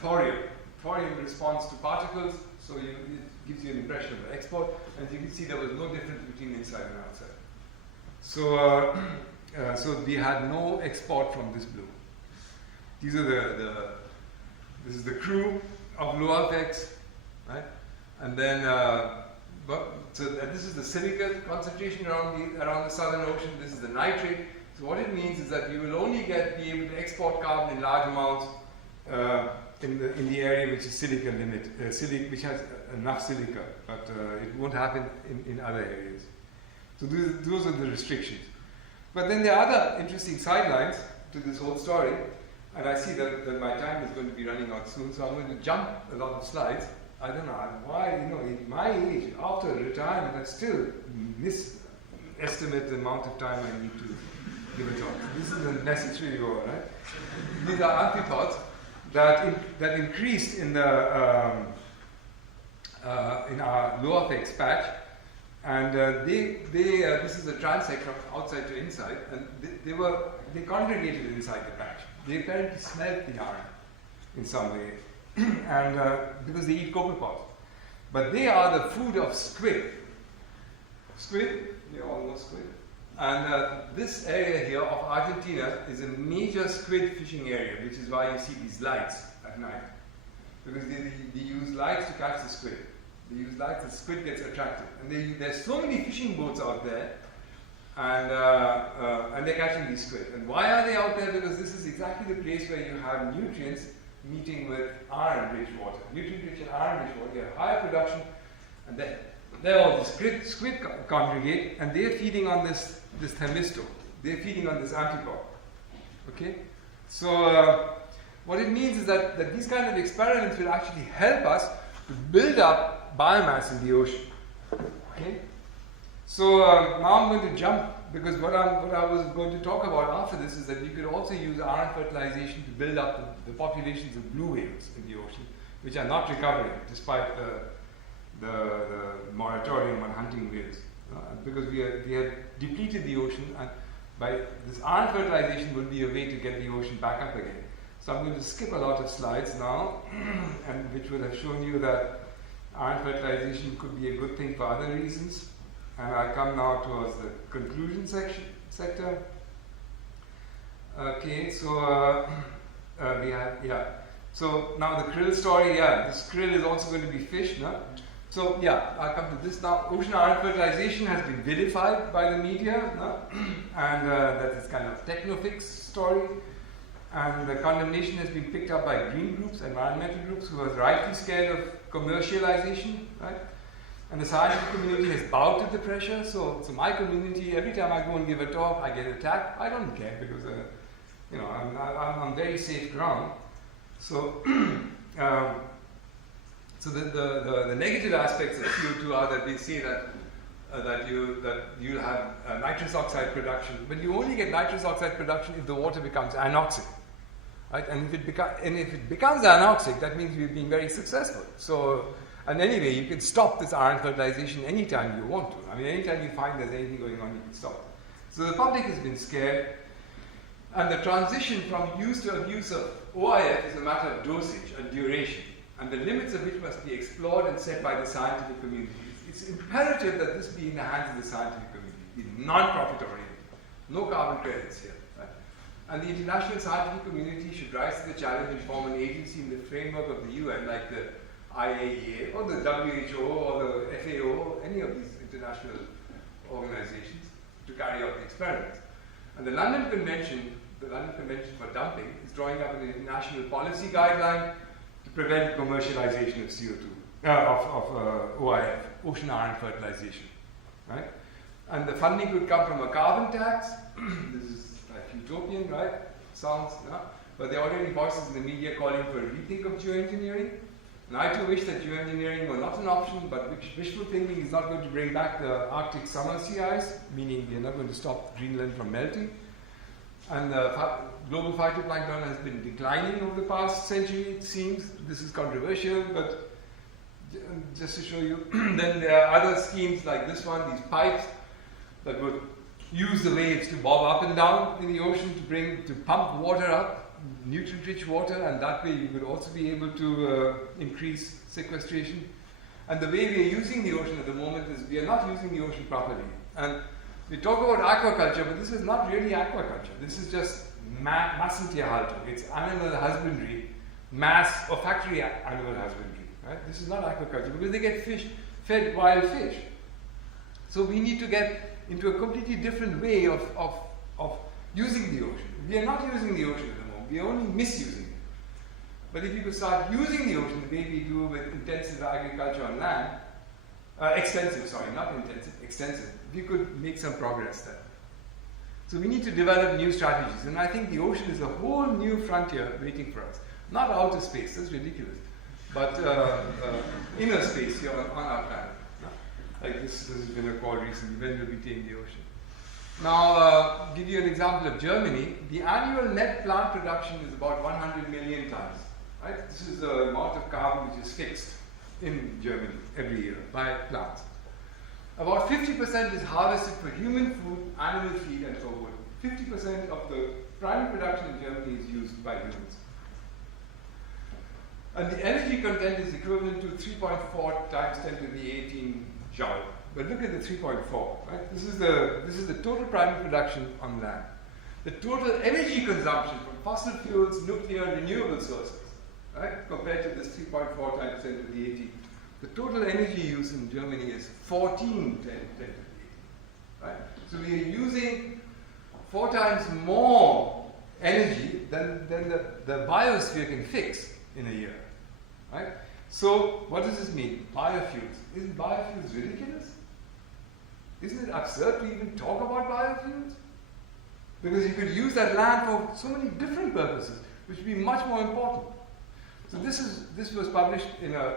Thorium. Thorium responds to particles, so it gives you an impression of the export. And as you can see, there was no difference between inside and outside. So, so we had no export from this bloom. These are this is the crew of LOAFEX, right? And then, this is the silica concentration around the Southern Ocean. This is the nitrate. So what it means is that you will only be able to export carbon in large amounts in the area which is silica limit, which has enough silica, but it won't happen in other areas. So those are the restrictions. But then there are other interesting sidelines to this whole story, and I see that my time is going to be running out soon, so I'm going to jump a lot of slides. I don't know why, you know, in my age, after retirement, I still misestimate the amount of time I need to give a talk. This is a message really over, right? These are amphipods that increased in our LOAFEX patch. And this is a transect from outside to inside, and they congregated inside the patch. They apparently smelt the iron in some way, and because they eat copepods. But they are the food of squid. Squid, you all know squid. And this area here of Argentina is a major squid fishing area, which is why you see these lights at night, because they use lights to catch the squid. They use lights, the squid gets attracted. And there's so many fishing boats out there, and they're catching these squid. And why are they out there? Because this is exactly the place where you have nutrients meeting with iron-rich water. Nutrient-rich and iron-rich water, you have higher production, and there all the squid congregate, and they're feeding on this themisto. They're feeding on this amphipod. Okay? So what it means is that these kind of experiments will actually help us to build up biomass in the ocean. Okay? So now I'm going to jump, because what I was going to talk about after this is that you could also use iron fertilization to build up the populations of blue whales in the ocean, which are not recovering despite the moratorium on hunting whales. Because we have depleted the ocean, and by this iron fertilization will be a way to get the ocean back up again. So I'm going to skip a lot of slides now, and which would have shown you that iron fertilization could be a good thing for other reasons. And I come now towards the conclusion sector. Okay, so we have, so now the krill story, this krill is also going to be fish, no? So I'll come to this now. Ocean iron fertilization has been vilified by the media, no? And that is kind of technofix story. And the condemnation has been picked up by green groups, environmental groups, who are rightly scared of commercialization, right? And the scientific community has bowed to the pressure. So my community, every time I go and give a talk, I get attacked. I don't care because I'm very safe ground. So so the negative aspects of CO2 are that they say that you have nitrous oxide production, but you only get nitrous oxide production if the water becomes anoxic, right? And if it becomes anoxic, that means we've been very successful. So, and anyway, you can stop this iron fertilization anytime you want to. I mean, anytime you find there's anything going on, you can stop it. So the public has been scared, and the transition from use to abuse of OIF is a matter of dosage and duration, and the limits of which must be explored and set by the scientific community. It's imperative that this be in the hands of the scientific community, be non-profit oriented, no carbon credits here. Right? And the international scientific community should rise to the challenge and form an agency in the framework of the UN, like the IAEA or the WHO or the FAO, any of these international organizations, to carry out the experiments. And the London Convention for Dumping, is drawing up an international policy guideline to prevent commercialization of CO2, of OIF, ocean iron fertilization, right? And the funding could come from a carbon tax. This is like utopian, right? Sounds, but there are already voices in the media calling for a rethink of geoengineering. And I too wish that geoengineering were not an option, but wishful thinking is not going to bring back the Arctic summer sea ice, meaning we are not going to stop Greenland from melting. And global phytoplankton has been declining over the past century, it seems. This is controversial, but just to show you, then there are other schemes like this one, these pipes that would use the waves to bob up and down in the ocean to pump water up, nutrient-rich water, and that way you would also be able to increase sequestration. And the way we are using the ocean at the moment is we are not using the ocean properly. And we talk about aquaculture, but this is not really aquaculture. This is just Massentierhaltung. It's animal husbandry, mass or factory animal husbandry. Right? This is not aquaculture because they get fed wild fish. So we need to get into a completely different way of using the ocean. We are not using the ocean at the moment. We are only misusing it. But if you could start using the ocean the way we do with intensive agriculture on land, extensive, if you could make some progress there. So we need to develop new strategies. And I think the ocean is a whole new frontier waiting for us. Not outer space, that's ridiculous. But inner space here on our planet. Like this has been a call recently, when will we tame the ocean? Now, give you an example of Germany. The annual net plant production is about 100 million tons. Right? This is the amount of carbon which is fixed in Germany every year by plants. About 50% is harvested for human food, animal feed, and for wood. 50% of the primary production in Germany is used by humans. And the energy content is equivalent to 3.4 times 10 to the 18 joule. But look at the 3.4, right? This is the total primary production on land. The total energy consumption from fossil fuels, nuclear, and renewable sources, right? Compared to this 3.4 times 10 to the 18. The total energy use in Germany is 14 10 to the 18, right? So we are using 4 times more energy than the biosphere can fix in a year, right? So what does this mean? Biofuels. Isn't biofuels ridiculous? Isn't it absurd to even talk about biofuels? Because you could use that land for so many different purposes, which would be much more important. So this was published in a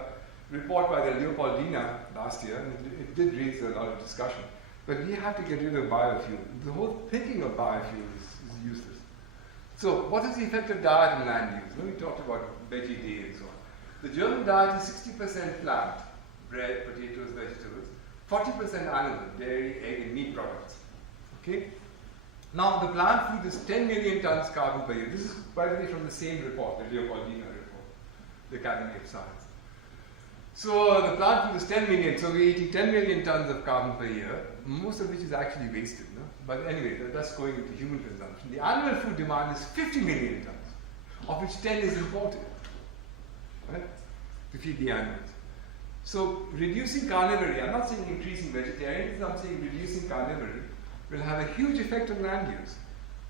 report by the Leopoldina last year, and it did raise a lot of discussion. But we have to get rid of biofuel. The whole thinking of biofuel is useless. So what is the effect of diet and land use? Now we talked about veggie day and so on. The German diet is 60% plant, bread, potatoes, vegetables, 40% animal, dairy, egg, and meat products. Okay? Now the plant food is 10 million tons carbon per year. This is, by the way, from the same report, the Leopoldina report, the Academy of Science. So the plant food is 10 million, so we're eating 10 million tons of carbon per year, most of which is actually wasted. No? But anyway, that's going into human consumption. The animal food demand is 50 million tons, of which 10 is imported, right, to feed the animals. So reducing carnivory, I'm not saying increasing vegetarianism, I'm saying reducing carnivory will have a huge effect on land use.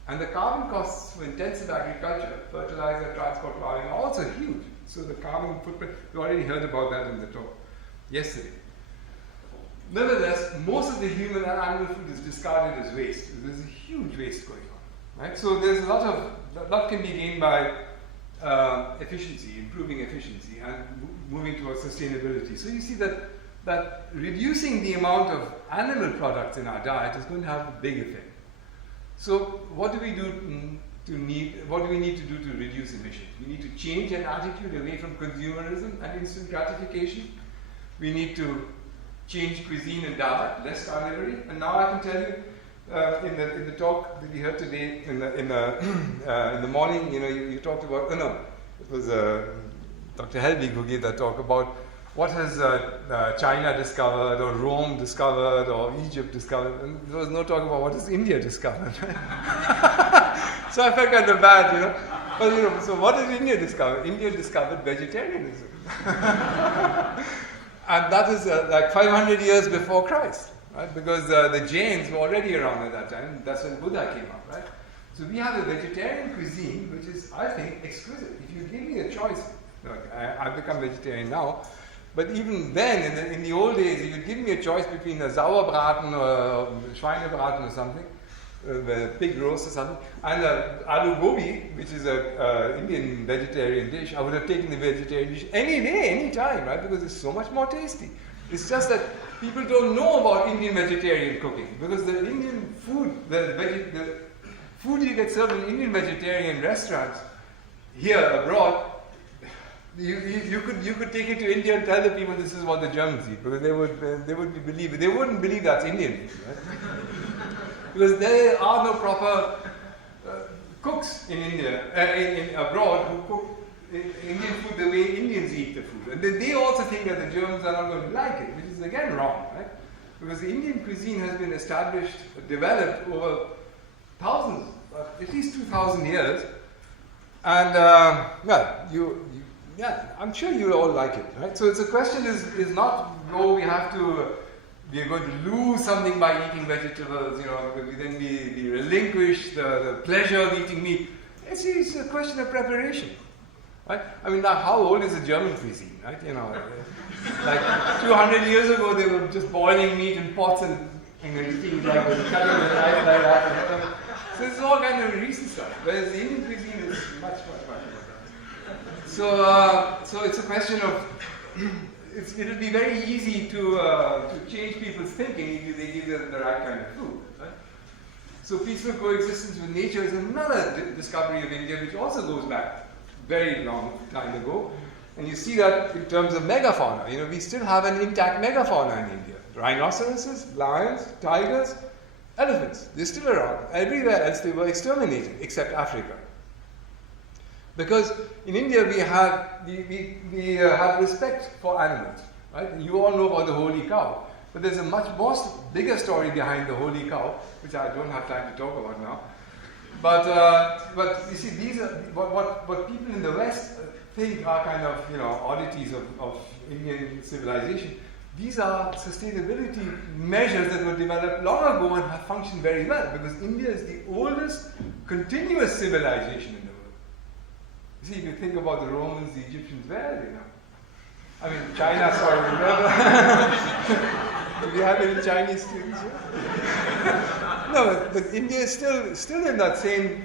And the carbon costs for intensive agriculture, fertilizer, transport, farming are also huge. So the carbon footprint, we already heard about that in the talk yesterday. nevertheless, most of the human and animal food is discarded as waste. There's a huge waste going on, right? So there's a lot can be gained by efficiency, improving efficiency, and moving towards sustainability. So you see that reducing the amount of animal products in our diet is going to have a big effect. So what do we need to do to reduce emissions? We need to change an attitude away from consumerism and instant gratification. We need to change cuisine and diet, less carnivory. And now I can tell you, in the talk that we heard today, in the morning, you talked about. It was Dr. Helbig who gave that talk about what has China discovered, or Rome discovered, or Egypt discovered, and there was no talk about what has India discovered. So I felt kind of bad, But so what did India discover? India discovered vegetarianism, and that is like 500 years before Christ, right? Because the Jains were already around at that time. That's when Buddha came up, right? So we have a vegetarian cuisine, which is, I think, exquisite. If you give me a choice, I've become vegetarian now. But even then, in the old days, if you give me a choice between a Sauerbraten or Schweinebraten or something, a pig roast or something, and a aloo gobi, which is an Indian vegetarian dish, I would have taken the vegetarian dish any day, any time, right? Because it's so much more tasty. It's just that people don't know about Indian vegetarian cooking, because the Indian food, the food you get served in Indian vegetarian restaurants here abroad, you could take it to India and tell the people this is what the Germans eat, because they wouldn't believe that's Indian food, right? Because there are no proper cooks in India, abroad, who cook Indian food the way Indians eat the food. And they also think that the Germans are not going to like it, which is again wrong, right? Because the Indian cuisine has been established, developed over thousands, at least 2,000 years. And I'm sure you all like it, right? So the question is not, we are going to lose something by eating vegetables, because then we relinquish the pleasure of eating meat. It's a question of preparation, right? I mean, now how old is the German cuisine, right? Like 200 years ago, they were just boiling meat in pots and eating it like cutting the knife like that. So it's all kind of recent stuff, whereas the Indian cuisine is much more advanced. So it's a question of, it'll be very easy to change people's thinking if they give them the right kind of food. Right? So peaceful coexistence with nature is another discovery of India, which also goes back very long time ago. And you see that in terms of megafauna. We still have an intact megafauna in India. Rhinoceroses, lions, tigers, elephants. They're still around. Everywhere else they were exterminated, except Africa. Because in India we have respect for animals, right? You all know about the holy cow, but there's a much bigger story behind the holy cow, which I don't have time to talk about now. But you see, these are what people in the West think are kind of oddities of Indian civilization. These are sustainability measures that were developed long ago and have functioned very well, because India is the oldest continuous civilization in the world. You see, if you think about the Romans, the Egyptians, I mean, China, sorry, remember? Do you have any Chinese students here? No, but India is still in that same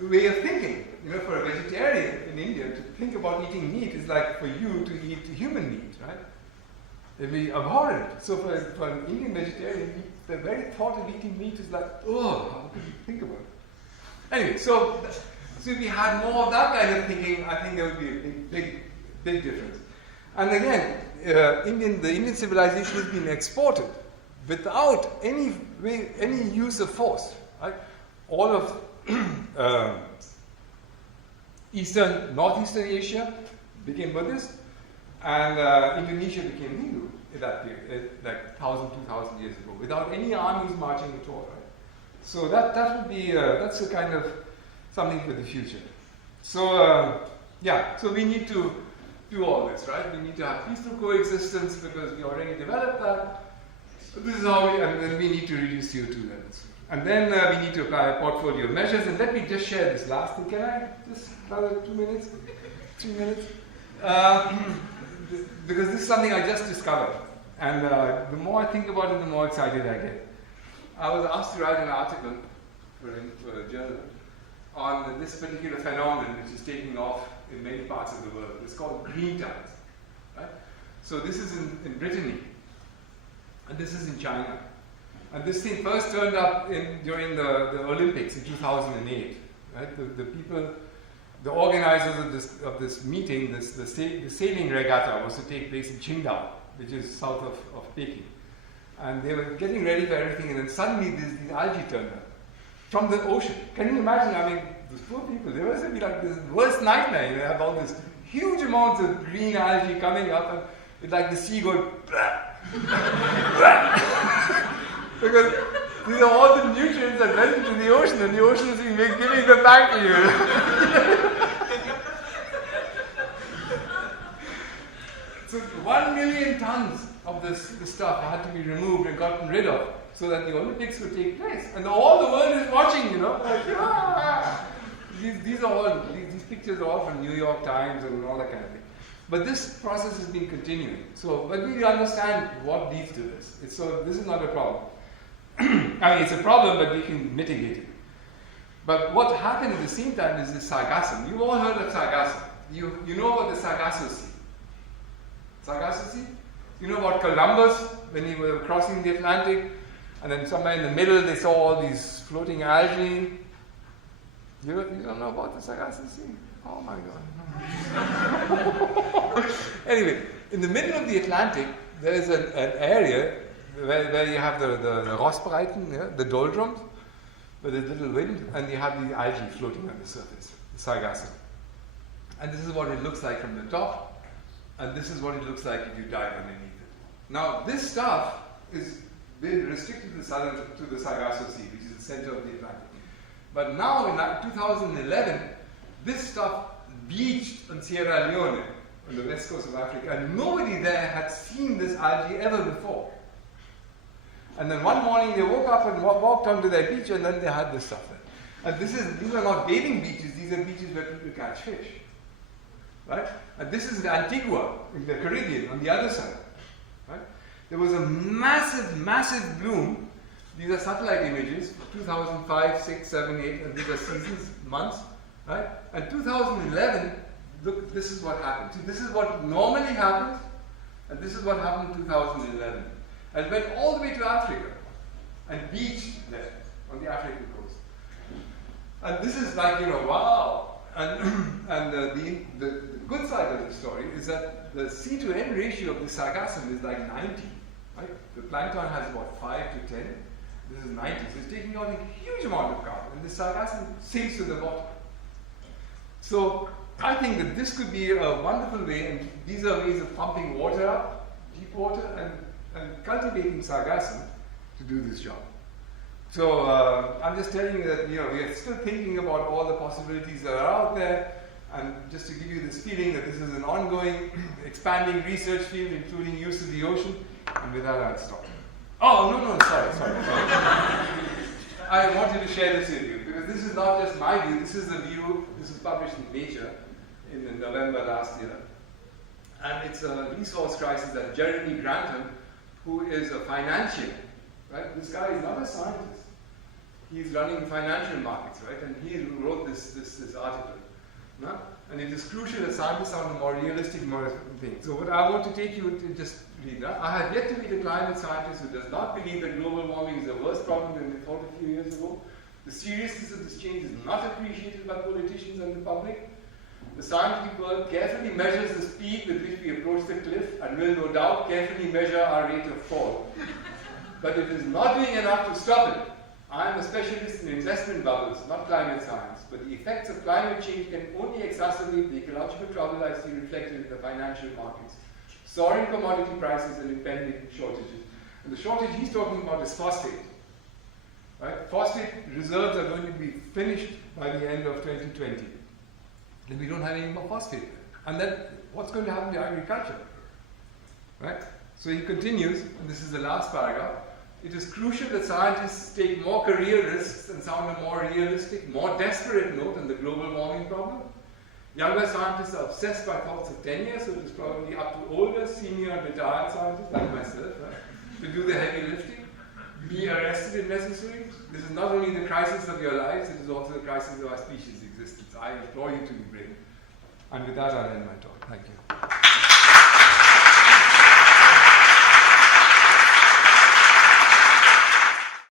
way of thinking. For a vegetarian in India, to think about eating meat is like for you to eat human meat, right? It'd be abhorrent. So for an Indian vegetarian, the very thought of eating meat is like, how could you think about it? Anyway, so if we had more of that kind of thinking, I think there would be a big difference. And again, the Indian civilization has been exported without any use of force. Right? All of Northeastern Asia became Buddhist, and Indonesia became Hindu in that period, like 1,000, 2,000 years ago, without any armies marching at all. Right? So that would be that's a kind of something for the future. So so we need to do all this, right? We need to have peaceful coexistence because we already developed that. So this is how and then we need to reduce CO2 levels. And then we need to apply a portfolio of measures. And let me just share this last thing. Can I just another 2 minutes? 3 minutes? Because this is something I just discovered. And the more I think about it, the more excited I get. I was asked to write an article for a journal on this particular phenomenon which is taking off in many parts of the world. It's called green tides. Right? So this is in Brittany, and this is in China. And this thing first turned up during the Olympics in 2008. Right? The people, the organizers of this meeting, the sailing regatta was to take place in Qingdao, which is south of Peking. And they were getting ready for everything, and then suddenly these algae turned up from the ocean. Can you imagine? I mean, those poor people, they must have been like this worst nightmare. You have all this huge amounts of green algae coming up, and it's like the sea going, because these are all the nutrients that went into the ocean, and the ocean is giving them back to you. So 1 million tons of this stuff had to be removed and gotten rid of so that the Olympics would take place. And all the world is watching, you know. Like, ah! These pictures are all from New York Times and all that kind of thing. But this process has been continuing. So, but we understand what leads to this. So this is not a problem. I mean, it's a problem, but we can mitigate it. But what happened at the same time is this sargassum. You've all heard of sargassum. You know about the Sargasso Sea. Sargasso Sea? You know about Columbus, when he was crossing the Atlantic, and then somewhere in the middle they saw all these floating algae. You don't know about the Sargasso Sea? Oh my God. Anyway, in the middle of the Atlantic, there is an area where you have the Rossbreiten, yeah, the doldrums, where there's little wind, and you have the algae floating on the surface, the sargassum. And this is what it looks like from the top, and this is what it looks like if you dive underneath it. Now, this stuff is been restricted to the Sargasso Sea, which is the center of the Atlantic. But now, in 2011, this stuff beached on Sierra Leone, on the west coast of Africa, and nobody there had seen this algae ever before. And then one morning they woke up and walked onto their beach, and then they had this stuff there. And these are not bathing beaches, these are beaches where people catch fish. Right? And this is Antigua, in the Caribbean, on the other side. Right? There was a massive, massive bloom. These are satellite images, 2005, 6, 7, 8, and these are seasons, months. Right? And 2011, look, this is what happened. See, this is what normally happens, and this is what happened in 2011. And went all the way to Africa and beached there on the African coast. And this is like, wow. And the good side of the story is that the C to N ratio of the sargassum is like 90. Right? The plankton has about 5 to 10. This is 90. So it's taking out a huge amount of carbon. And the sargassum sinks to the bottom. So I think that this could be a wonderful way, and these are ways of pumping water up, deep water, and cultivating sargassum to do this job. So I'm just telling you that we are still thinking about all the possibilities that are out there, and just to give you this feeling that this is an ongoing, expanding research field, including use of the ocean. And with that, I'll stop. Oh, no, sorry. I wanted to share this with you, because this is not just my view, this is the view, this was published in Nature in November last year. And it's a resource crisis that Jeremy Grantham, who is a financier, right? This guy is not a scientist. He's running financial markets, right? And he wrote this article. No? And it is crucial that scientists are a more realistic thing. So what I want to take you to just read. No? I have yet to meet a climate scientist who does not believe that global warming is a worse problem than they thought a few years ago. The seriousness of this change is not appreciated by politicians and the public. The scientific world carefully measures the speed with which we approach the cliff and will no doubt carefully measure our rate of fall. But it is not doing enough to stop it. I am a specialist in investment bubbles, not climate science, but the effects of climate change can only exacerbate the ecological trouble I see reflected in the financial markets. Soaring commodity prices and impending shortages. And the shortage he's talking about is phosphate. Right? Phosphate reserves are going to be finished by the end of 2020. Then we don't have any more phosphate. And then what's going to happen to agriculture? Right? So he continues, and this is the last paragraph. It is crucial that scientists take more career risks and sound a more realistic, more desperate note on the global warming problem. Younger scientists are obsessed by thoughts of tenure, so it is probably up to older, senior, and retired scientists, like myself, right, to do the heavy lifting, be arrested if necessary. This is not only the crisis of your lives, it is also the crisis of our species' existence. I implore you to be brave. And with that, I'll end my talk. Thank you.